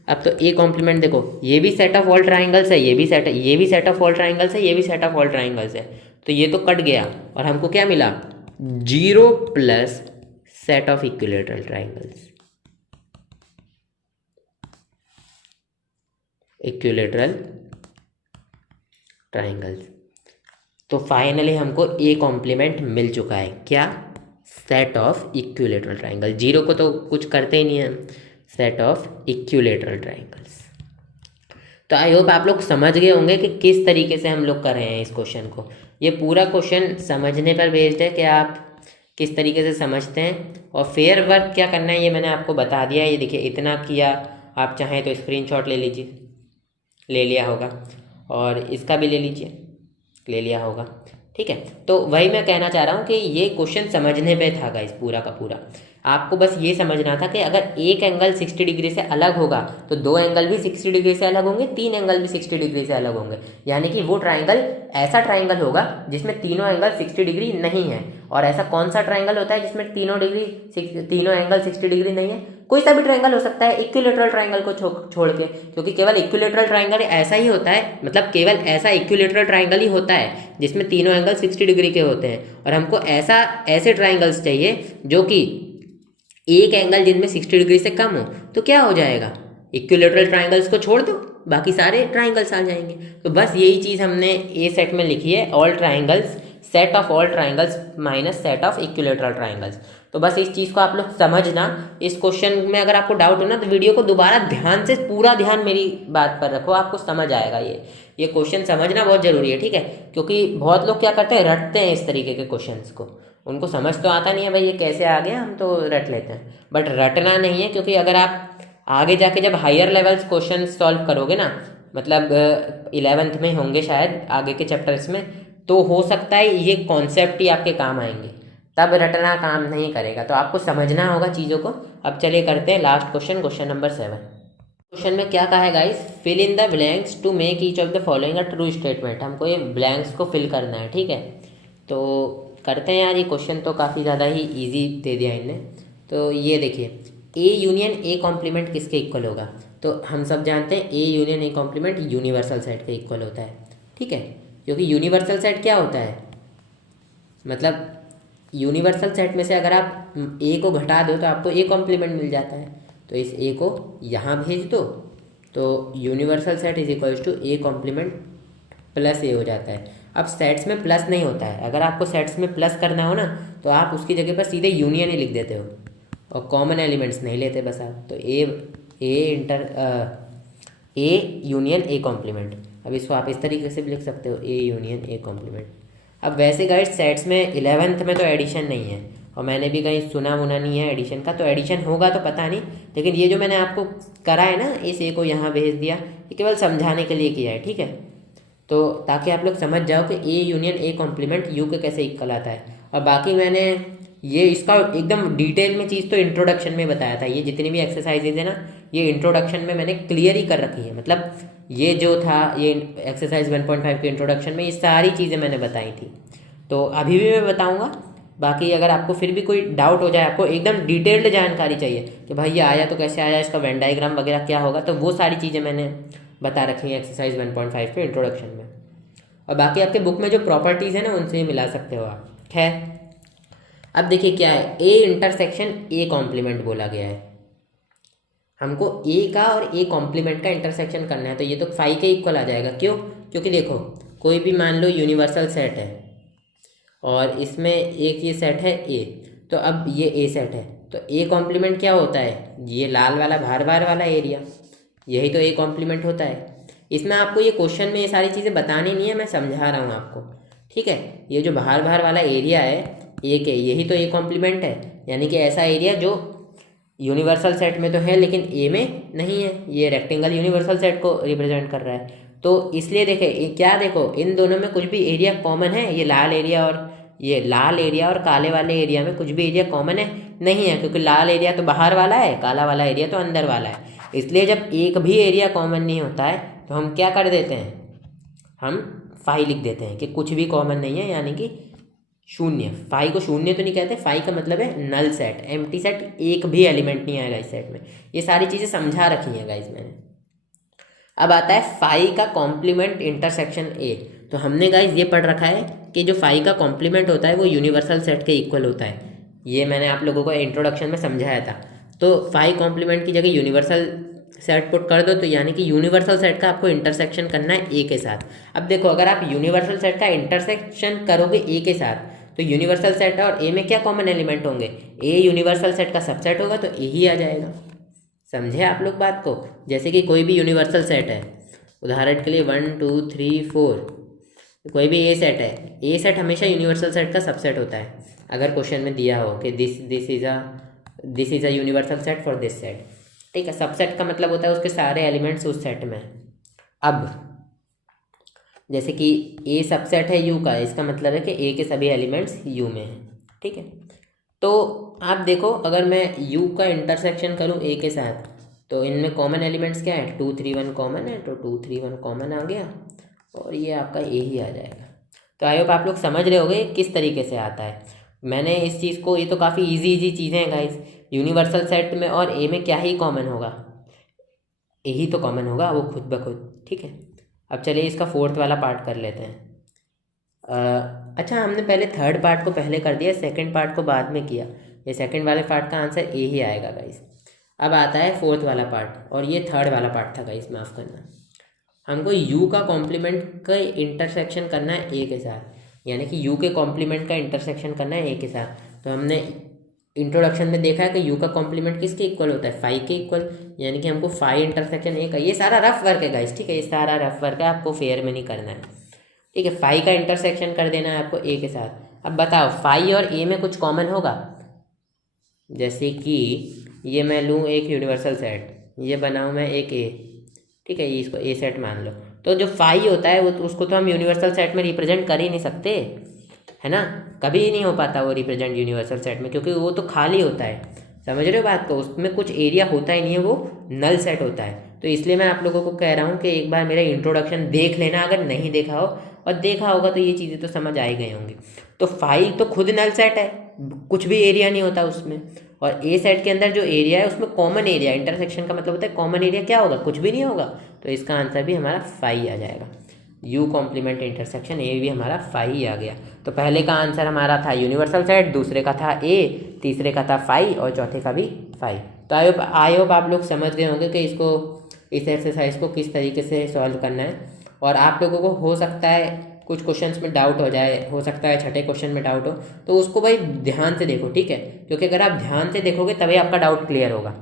अब तो ए कॉम्प्लीमेंट देखो, ये भी सेट ऑफ ऑल ट्राइंगल्स है, ये भी सेट ऑफ ऑल ट्राइंगल्स है, ये भी सेट ऑफ ऑल ट्राइंगल्स है, तो ये तो कट गया और हमको क्या मिला, 0 plus set of equilateral triangles, तो फाइनली हमको ए कॉम्प्लीमेंट मिल चुका है, क्या, सेट ऑफ इक्विलेटरल ट्राइंगल। 0 को तो कुछ करते ही नहीं है, सेट ऑफ इक्विलेटरल ट्राइंगल्स। तो आई होप आप लोग समझ गए होंगे कि किस तरीके से हम लोग कर रहे हैं इस क्वेश्चन को। ये पूरा क्वेश्चन समझने पर बेस्ड है कि आप किस तरीके से समझते हैं, और फेयर वर्क क्या करना है ये मैंने आपको बता दिया। ये देखिए इतना किया, आप चाहें तो स्क्रीनशॉट ले लीजिए, ले लिया होगा, और इसका भी ले लीजिए, ले लिया होगा। ठीक है, तो वही मैं कहना चाह रहा हूँ कि ये क्वेश्चन समझने पे था गाइस, पूरा का पूरा आपको बस ये समझना था कि अगर एक एंगल 60 डिग्री से अलग होगा तो 2 एंगल भी 60 डिग्री से अलग होंगे, 3 एंगल भी 60 डिग्री से अलग होंगे, यानी कि वो ट्राइंगल ऐसा ट्राइंगल होगा जिसमें तीनों एंगल 60 डिग्री नहीं है। और ऐसा कौन सा ट्राइंगल होता है जिसमें तीनों एंगल 60 डिग्री नहीं है? कोई सा भी ट्राइंगल हो सकता है इक्विलेटरल ट्राइंगल को छोड़ के, क्योंकि केवल इक्विलेटरल ट्राइंगल ऐसा ही होता है, मतलब केवल ऐसा इक्विलेटरल ट्राइंगल ही होता है जिसमें तीनों एंगल 60 डिग्री के होते हैं। और हमको ऐसे ट्राइंगल्स चाहिए जो कि एक एंगल जिनमें 60 डिग्री से कम हो, तो क्या हो जाएगा, इक्विलेटरल ट्राइंगल्स को छोड़ दो, बाकी सारे ट्राइंगल्स आ जाएंगे। तो बस यही चीज़ हमने ए सेट में लिखी है, all triangles, set of all triangles minus set of equilateral triangles. तो बस इस चीज़ को आप लोग समझना। इस क्वेश्चन में अगर आपको डाउट हो ना तो वीडियो को दोबारा ध्यान से, पूरा ध्यान मेरी बात पर रखो, आपको समझ आएगा। ये क्वेश्चन समझना बहुत ज़रूरी है, ठीक है, क्योंकि बहुत लोग क्या करते हैं, रटते हैं इस तरीके के क्वेश्चंस को, उनको समझ तो आता नहीं है भाई ये कैसे आ गया, हम तो रट लेते हैं, बट रटना नहीं है, क्योंकि अगर आप आगे जाके जब हायर लेवल्स क्वेश्चन सॉल्व करोगे ना, मतलब 11th में होंगे शायद आगे के चैप्टर्स में, तो हो सकता है ये कॉन्सेप्ट ही आपके काम आएंगे, तब रटना काम नहीं करेगा, तो आपको समझना होगा चीज़ों को। अब चलिए करते हैं last question, question number 7। Question में क्या कहा है guys, fill in the blanks to make each of the following a true statement. हमको ये ब्लैंक्स को फिल करना है, ठीक है, तो करते हैं यार। ये क्वेश्चन तो काफ़ी ज़्यादा ही ईजी दे दिया इनने। तो ये देखिए, ए यूनियन ए कॉम्प्लीमेंट किसके इक्वल होगा, तो हम सब जानते हैं A union A complement universal set के इक्वल होता है, ठीक है, क्योंकि यूनिवर्सल सेट क्या होता है, मतलब यूनिवर्सल सेट में से अगर आप ए को घटा दो तो आपको ए कॉम्प्लीमेंट मिल जाता है, तो इस ए को यहाँ भेज दो, तो universal set is equals to A complement plus A हो जाता है। अब सेट्स में प्लस नहीं होता है, अगर आपको सेट्स में प्लस करना हो ना तो आप उसकी जगह पर सीधे यूनियन ही लिख देते हो और कॉमन एलिमेंट्स नहीं लेते बस आप, तो ए यूनियन ए कॉम्प्लीमेंट। अब इसको आप इस तरीके से भी लिख सकते हो, ए यूनियन ए कॉम्प्लीमेंट। अब वैसे गाइस सेट्स में 11th में तो एडिशन नहीं है, और मैंने भी कहीं सुना वुना नहीं है एडिशन का, तो एडिशन होगा तो पता नहीं, लेकिन ये जो मैंने आपको करा है ना, इस ए को यहाँ भेज दिया, ये केवल समझाने के लिए किया है, ठीक है, तो ताकि आप लोग समझ जाओ कि ए यूनियन ए कॉम्प्लीमेंट यू के कैसे इक्वल आता है। और बाकी मैंने ये इसका एकदम डिटेल में चीज़ तो इंट्रोडक्शन में बताया था, ये जितनी भी एक्सरसाइजेज है ना, ये इंट्रोडक्शन में मैंने क्लियर ही कर रखी है, मतलब ये जो था ये एक्सरसाइज 1.5 के इंट्रोडक्शन में ये सारी चीज़ें मैंने बताई थी, तो अभी भी मैं बताऊँगा। बाकी अगर आपको फिर भी कोई डाउट हो जाए, आपको एकदम डिटेल्ड जानकारी चाहिए कि भाई ये आया तो कैसे आया, इसका वेन डायग्राम वगैरह क्या होगा, तो वो सारी चीज़ें मैंने बता रखी है एक्सरसाइज 1.5 के इंट्रोडक्शन में। और बाकी आपके बुक में जो प्रॉपर्टीज़ है ना उनसे ही मिला सकते हो आप। खैर अब देखिए क्या है, ए इंटरसेक्शन ए कॉम्प्लीमेंट बोला गया है, हमको ए का और ए कॉम्प्लीमेंट का इंटरसेक्शन करना है, तो ये तो फाई के इक्वल आ जाएगा। क्यों? क्योंकि देखो कोई भी मान लो यूनिवर्सल सेट है और इसमें एक ये सेट है ए, तो अब ये ए सेट है, तो ए कॉम्प्लीमेंट क्या होता है, ये लाल वाला भार भार वाला एरिया, यही तो ए कॉम्प्लीमेंट होता है। इसमें आपको ये क्वेश्चन में ये सारी चीज़ें बतानी नहीं है, मैं समझा रहा हूँ आपको, ठीक है। ये जो भार भार वाला एरिया है ए के, यही तो ए कॉम्प्लीमेंट है, यानी कि ऐसा एरिया जो यूनिवर्सल सेट में तो है लेकिन ए में नहीं है, ये रेक्टेंगल यूनिवर्सल सेट को रिप्रेजेंट कर रहा है। तो इसलिए देखे क्या, देखो इन दोनों में कुछ भी एरिया कॉमन है, ये लाल एरिया और काले वाले एरिया में कुछ भी एरिया कॉमन है नहीं है, क्योंकि लाल एरिया तो बाहर वाला है, काला वाला एरिया तो अंदर वाला है। इसलिए जब एक भी एरिया कॉमन नहीं होता है तो हम क्या कर देते हैं, हम फाई लिख देते हैं कि कुछ भी कॉमन नहीं है, यानी कि शून्य। फाई को शून्य तो नहीं कहते, फाई का मतलब है नल सेट, एम्प्टी सेट, एक भी एलिमेंट नहीं आएगा इस सेट में। ये सारी चीज़ें समझा रखी हैं गाइज मैंने। अब आता है फाई का कॉम्प्लीमेंट इंटरसेक्शन ए। तो हमने गाइज ये पढ़ रखा है कि जो फाई का कॉम्प्लीमेंट होता है वो यूनिवर्सल सेट के इक्वल होता है, ये मैंने आप लोगों को इंट्रोडक्शन में समझाया था। तो फाई कॉम्प्लीमेंट की जगह यूनिवर्सल सेट पुट कर दो, तो यानी कि यूनिवर्सल सेट का आपको इंटरसेक्शन करना है ए के साथ। अब देखो अगर आप यूनिवर्सल सेट का इंटरसेक्शन करोगे ए के साथ तो यूनिवर्सल सेट और ए में क्या कॉमन एलिमेंट होंगे, ए यूनिवर्सल सेट का सबसेट होगा तो ए ही आ जाएगा। समझे आप लोग बात को। जैसे कि कोई भी यूनिवर्सल सेट है, उदाहरण के लिए 1 2 3 4, कोई भी ए सेट है, ए सेट हमेशा यूनिवर्सल सेट का सबसेट होता है। अगर क्वेश्चन में दिया हो कि this is a universal set for this set, ठीक है। सबसेट का मतलब होता है उसके सारे एलिमेंट्स उस सेट में। अब जैसे कि ए सबसेट है यू का, इसका मतलब है कि ए के सभी एलिमेंट्स यू में हैं, ठीक है। तो आप देखो अगर मैं यू का इंटरसेक्शन करूँ ए के साथ तो इनमें कॉमन एलिमेंट्स क्या है, 2 3 1 कॉमन है, तो 2 3 1 कॉमन आ गया और ये आपका ए ही आ जाएगा। तो आई होप आप लोग समझ रहे होगे किस तरीके से आता है। मैंने इस चीज़ को, ये तो काफ़ी इजी चीज़ें हैं गाइस। यूनिवर्सल सेट में और ए में क्या ही कॉमन होगा, ए ही तो कॉमन होगा वो खुद ब खुद, ठीक है। अब चलिए इसका फोर्थ वाला पार्ट कर लेते हैं। अच्छा हमने पहले थर्ड पार्ट को पहले कर दिया, सेकंड पार्ट को बाद में किया। ये सेकंड वाले पार्ट का आंसर ए ही आएगा गाइस। अब आता है फोर्थ वाला पार्ट, और ये थर्ड वाला पार्ट था गाइस, माफ़ करना। हमको यू का कॉम्प्लीमेंट का इंटरसेक्शन करना है ए के साथ, यानी कि यू के कॉम्प्लीमेंट का इंटरसेक्शन करना है ए के साथ। तो हमने इंट्रोडक्शन में देखा है कि यू का कॉम्प्लीमेंट किसके इक्वल होता है, फाई के इक्वल, यानी कि हमको फाई इंटरसेक्शन ए का, ये सारा रफ वर्क है गाइस, ठीक है। ये सारा रफ वर्क है, आपको फेयर में नहीं करना है, ठीक है। फाई का इंटरसेक्शन कर देना है आपको ए के साथ। अब बताओ फाई और ए में कुछ कॉमन होगा, जैसे कि ये मैं लूँ एक यूनिवर्सल सेट, ये बनाऊँ मैं एक ए, ठीक है, ये इसको ए सेट मान लो। तो जो फाई होता है वो तो उसको तो हम यूनिवर्सल सेट में रिप्रेजेंट कर ही नहीं सकते, है ना। कभी नहीं हो पाता वो रिप्रेजेंट यूनिवर्सल सेट में, क्योंकि वो तो खाली होता है। समझ रहे हो बात को, उसमें कुछ एरिया होता ही नहीं है, वो नल सेट होता है। तो इसलिए मैं आप लोगों को कह रहा हूँ कि एक बार मेरा इंट्रोडक्शन देख लेना, अगर नहीं देखा हो, और देखा होगा तो ये चीज़ें तो समझ आ ही गई होंगी। तो फाई तो खुद नल सेट है, कुछ भी एरिया नहीं होता उसमें, और ए सेट के अंदर जो एरिया है उसमें कॉमन एरिया, इंटरसेक्शन का मतलब होता है कॉमन एरिया क्या होगा, कुछ भी नहीं होगा। तो इसका आंसर भी हमारा फाई आ जाएगा। यू कॉम्प्लीमेंट इंटरसेक्शन ए भी हमारा फाई ही आ गया। तो पहले का आंसर हमारा था यूनिवर्सल सेट, दूसरे का था ए, तीसरे का था फाई, और चौथे का भी फाई। तो आई होप आप लोग समझ गए होंगे कि इसको, इस एक्सरसाइज को किस तरीके से सॉल्व करना है। और आप लोगों को हो सकता है कुछ क्वेश्चंस में डाउट हो जाए, हो सकता है छठे क्वेश्चन में डाउट हो, तो उसको भाई ध्यान से देखो, ठीक है, क्योंकि अगर आप ध्यान से देखोगे तभी आपका डाउट क्लियर होगा।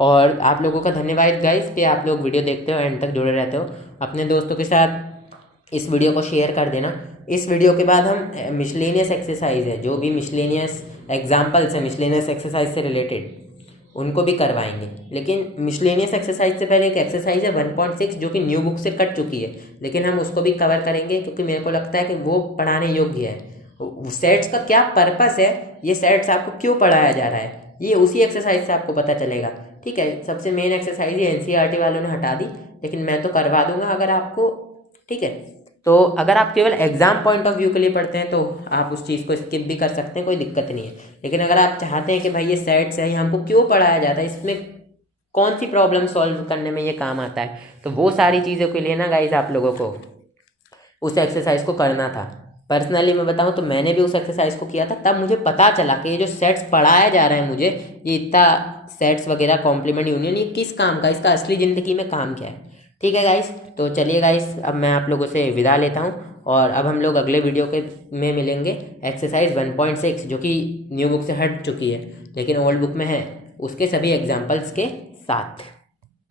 और आप लोगों का धन्यवाद गाइस कि आप लोग वीडियो देखते हो, एंड तक जुड़े रहते हो। अपने दोस्तों के साथ इस वीडियो को शेयर कर देना। इस वीडियो के बाद हम मिसलेनियस एक्सरसाइज है, जो भी मिसलेनियस एग्जाम्पल्स हैं मिसलेनियस एक्सरसाइज से रिलेटेड, उनको भी करवाएंगे। लेकिन मिसलेनियस एक्सरसाइज से पहले एक एक्सरसाइज है 1.6 जो कि न्यू बुक से कट चुकी है, लेकिन हम उसको भी कवर करेंगे क्योंकि मेरे को लगता है कि वो पढ़ाने योग्य है। सेट्स का क्या पर्पस है, ये सेट्स आपको क्यों पढ़ाया जा रहा है, ये उसी एक्सरसाइज से आपको पता चलेगा, ठीक है। सबसे मेन एक्सरसाइज ये एनसीईआरटी वालों ने हटा दी, लेकिन मैं तो करवा दूंगा अगर आपको, ठीक है। तो अगर आप केवल एग्जाम पॉइंट ऑफ व्यू के लिए पढ़ते हैं तो आप उस चीज़ को स्किप भी कर सकते हैं, कोई दिक्कत नहीं है। लेकिन अगर आप चाहते हैं कि भाई ये सेट्स है, ये हमको क्यों पढ़ाया जाता है, इसमें कौन सी प्रॉब्लम सॉल्व करने में ये काम आता है, तो वो सारी चीज़ों के लिए ना गाइज आप लोगों को उस एक्सरसाइज को करना था। पर्सनली मैं बताऊं तो मैंने भी उस एक्सरसाइज को किया था, तब मुझे पता चला कि ये जो सेट्स पढ़ाया जा रहा है मुझे, ये इतना सेट्स वगैरह कॉम्प्लीमेंट यूनियन, ये किस काम का, इसका असली ज़िंदगी में काम क्या है, ठीक है गाइस। तो चलिए गाइस अब मैं आप लोगों से विदा लेता हूँ, और अब हम लोग अगले वीडियो के में मिलेंगे एक्सरसाइज 1.6 जो कि न्यू बुक से हट चुकी है लेकिन ओल्ड बुक में है, उसके सभी एग्जाम्पल्स के साथ।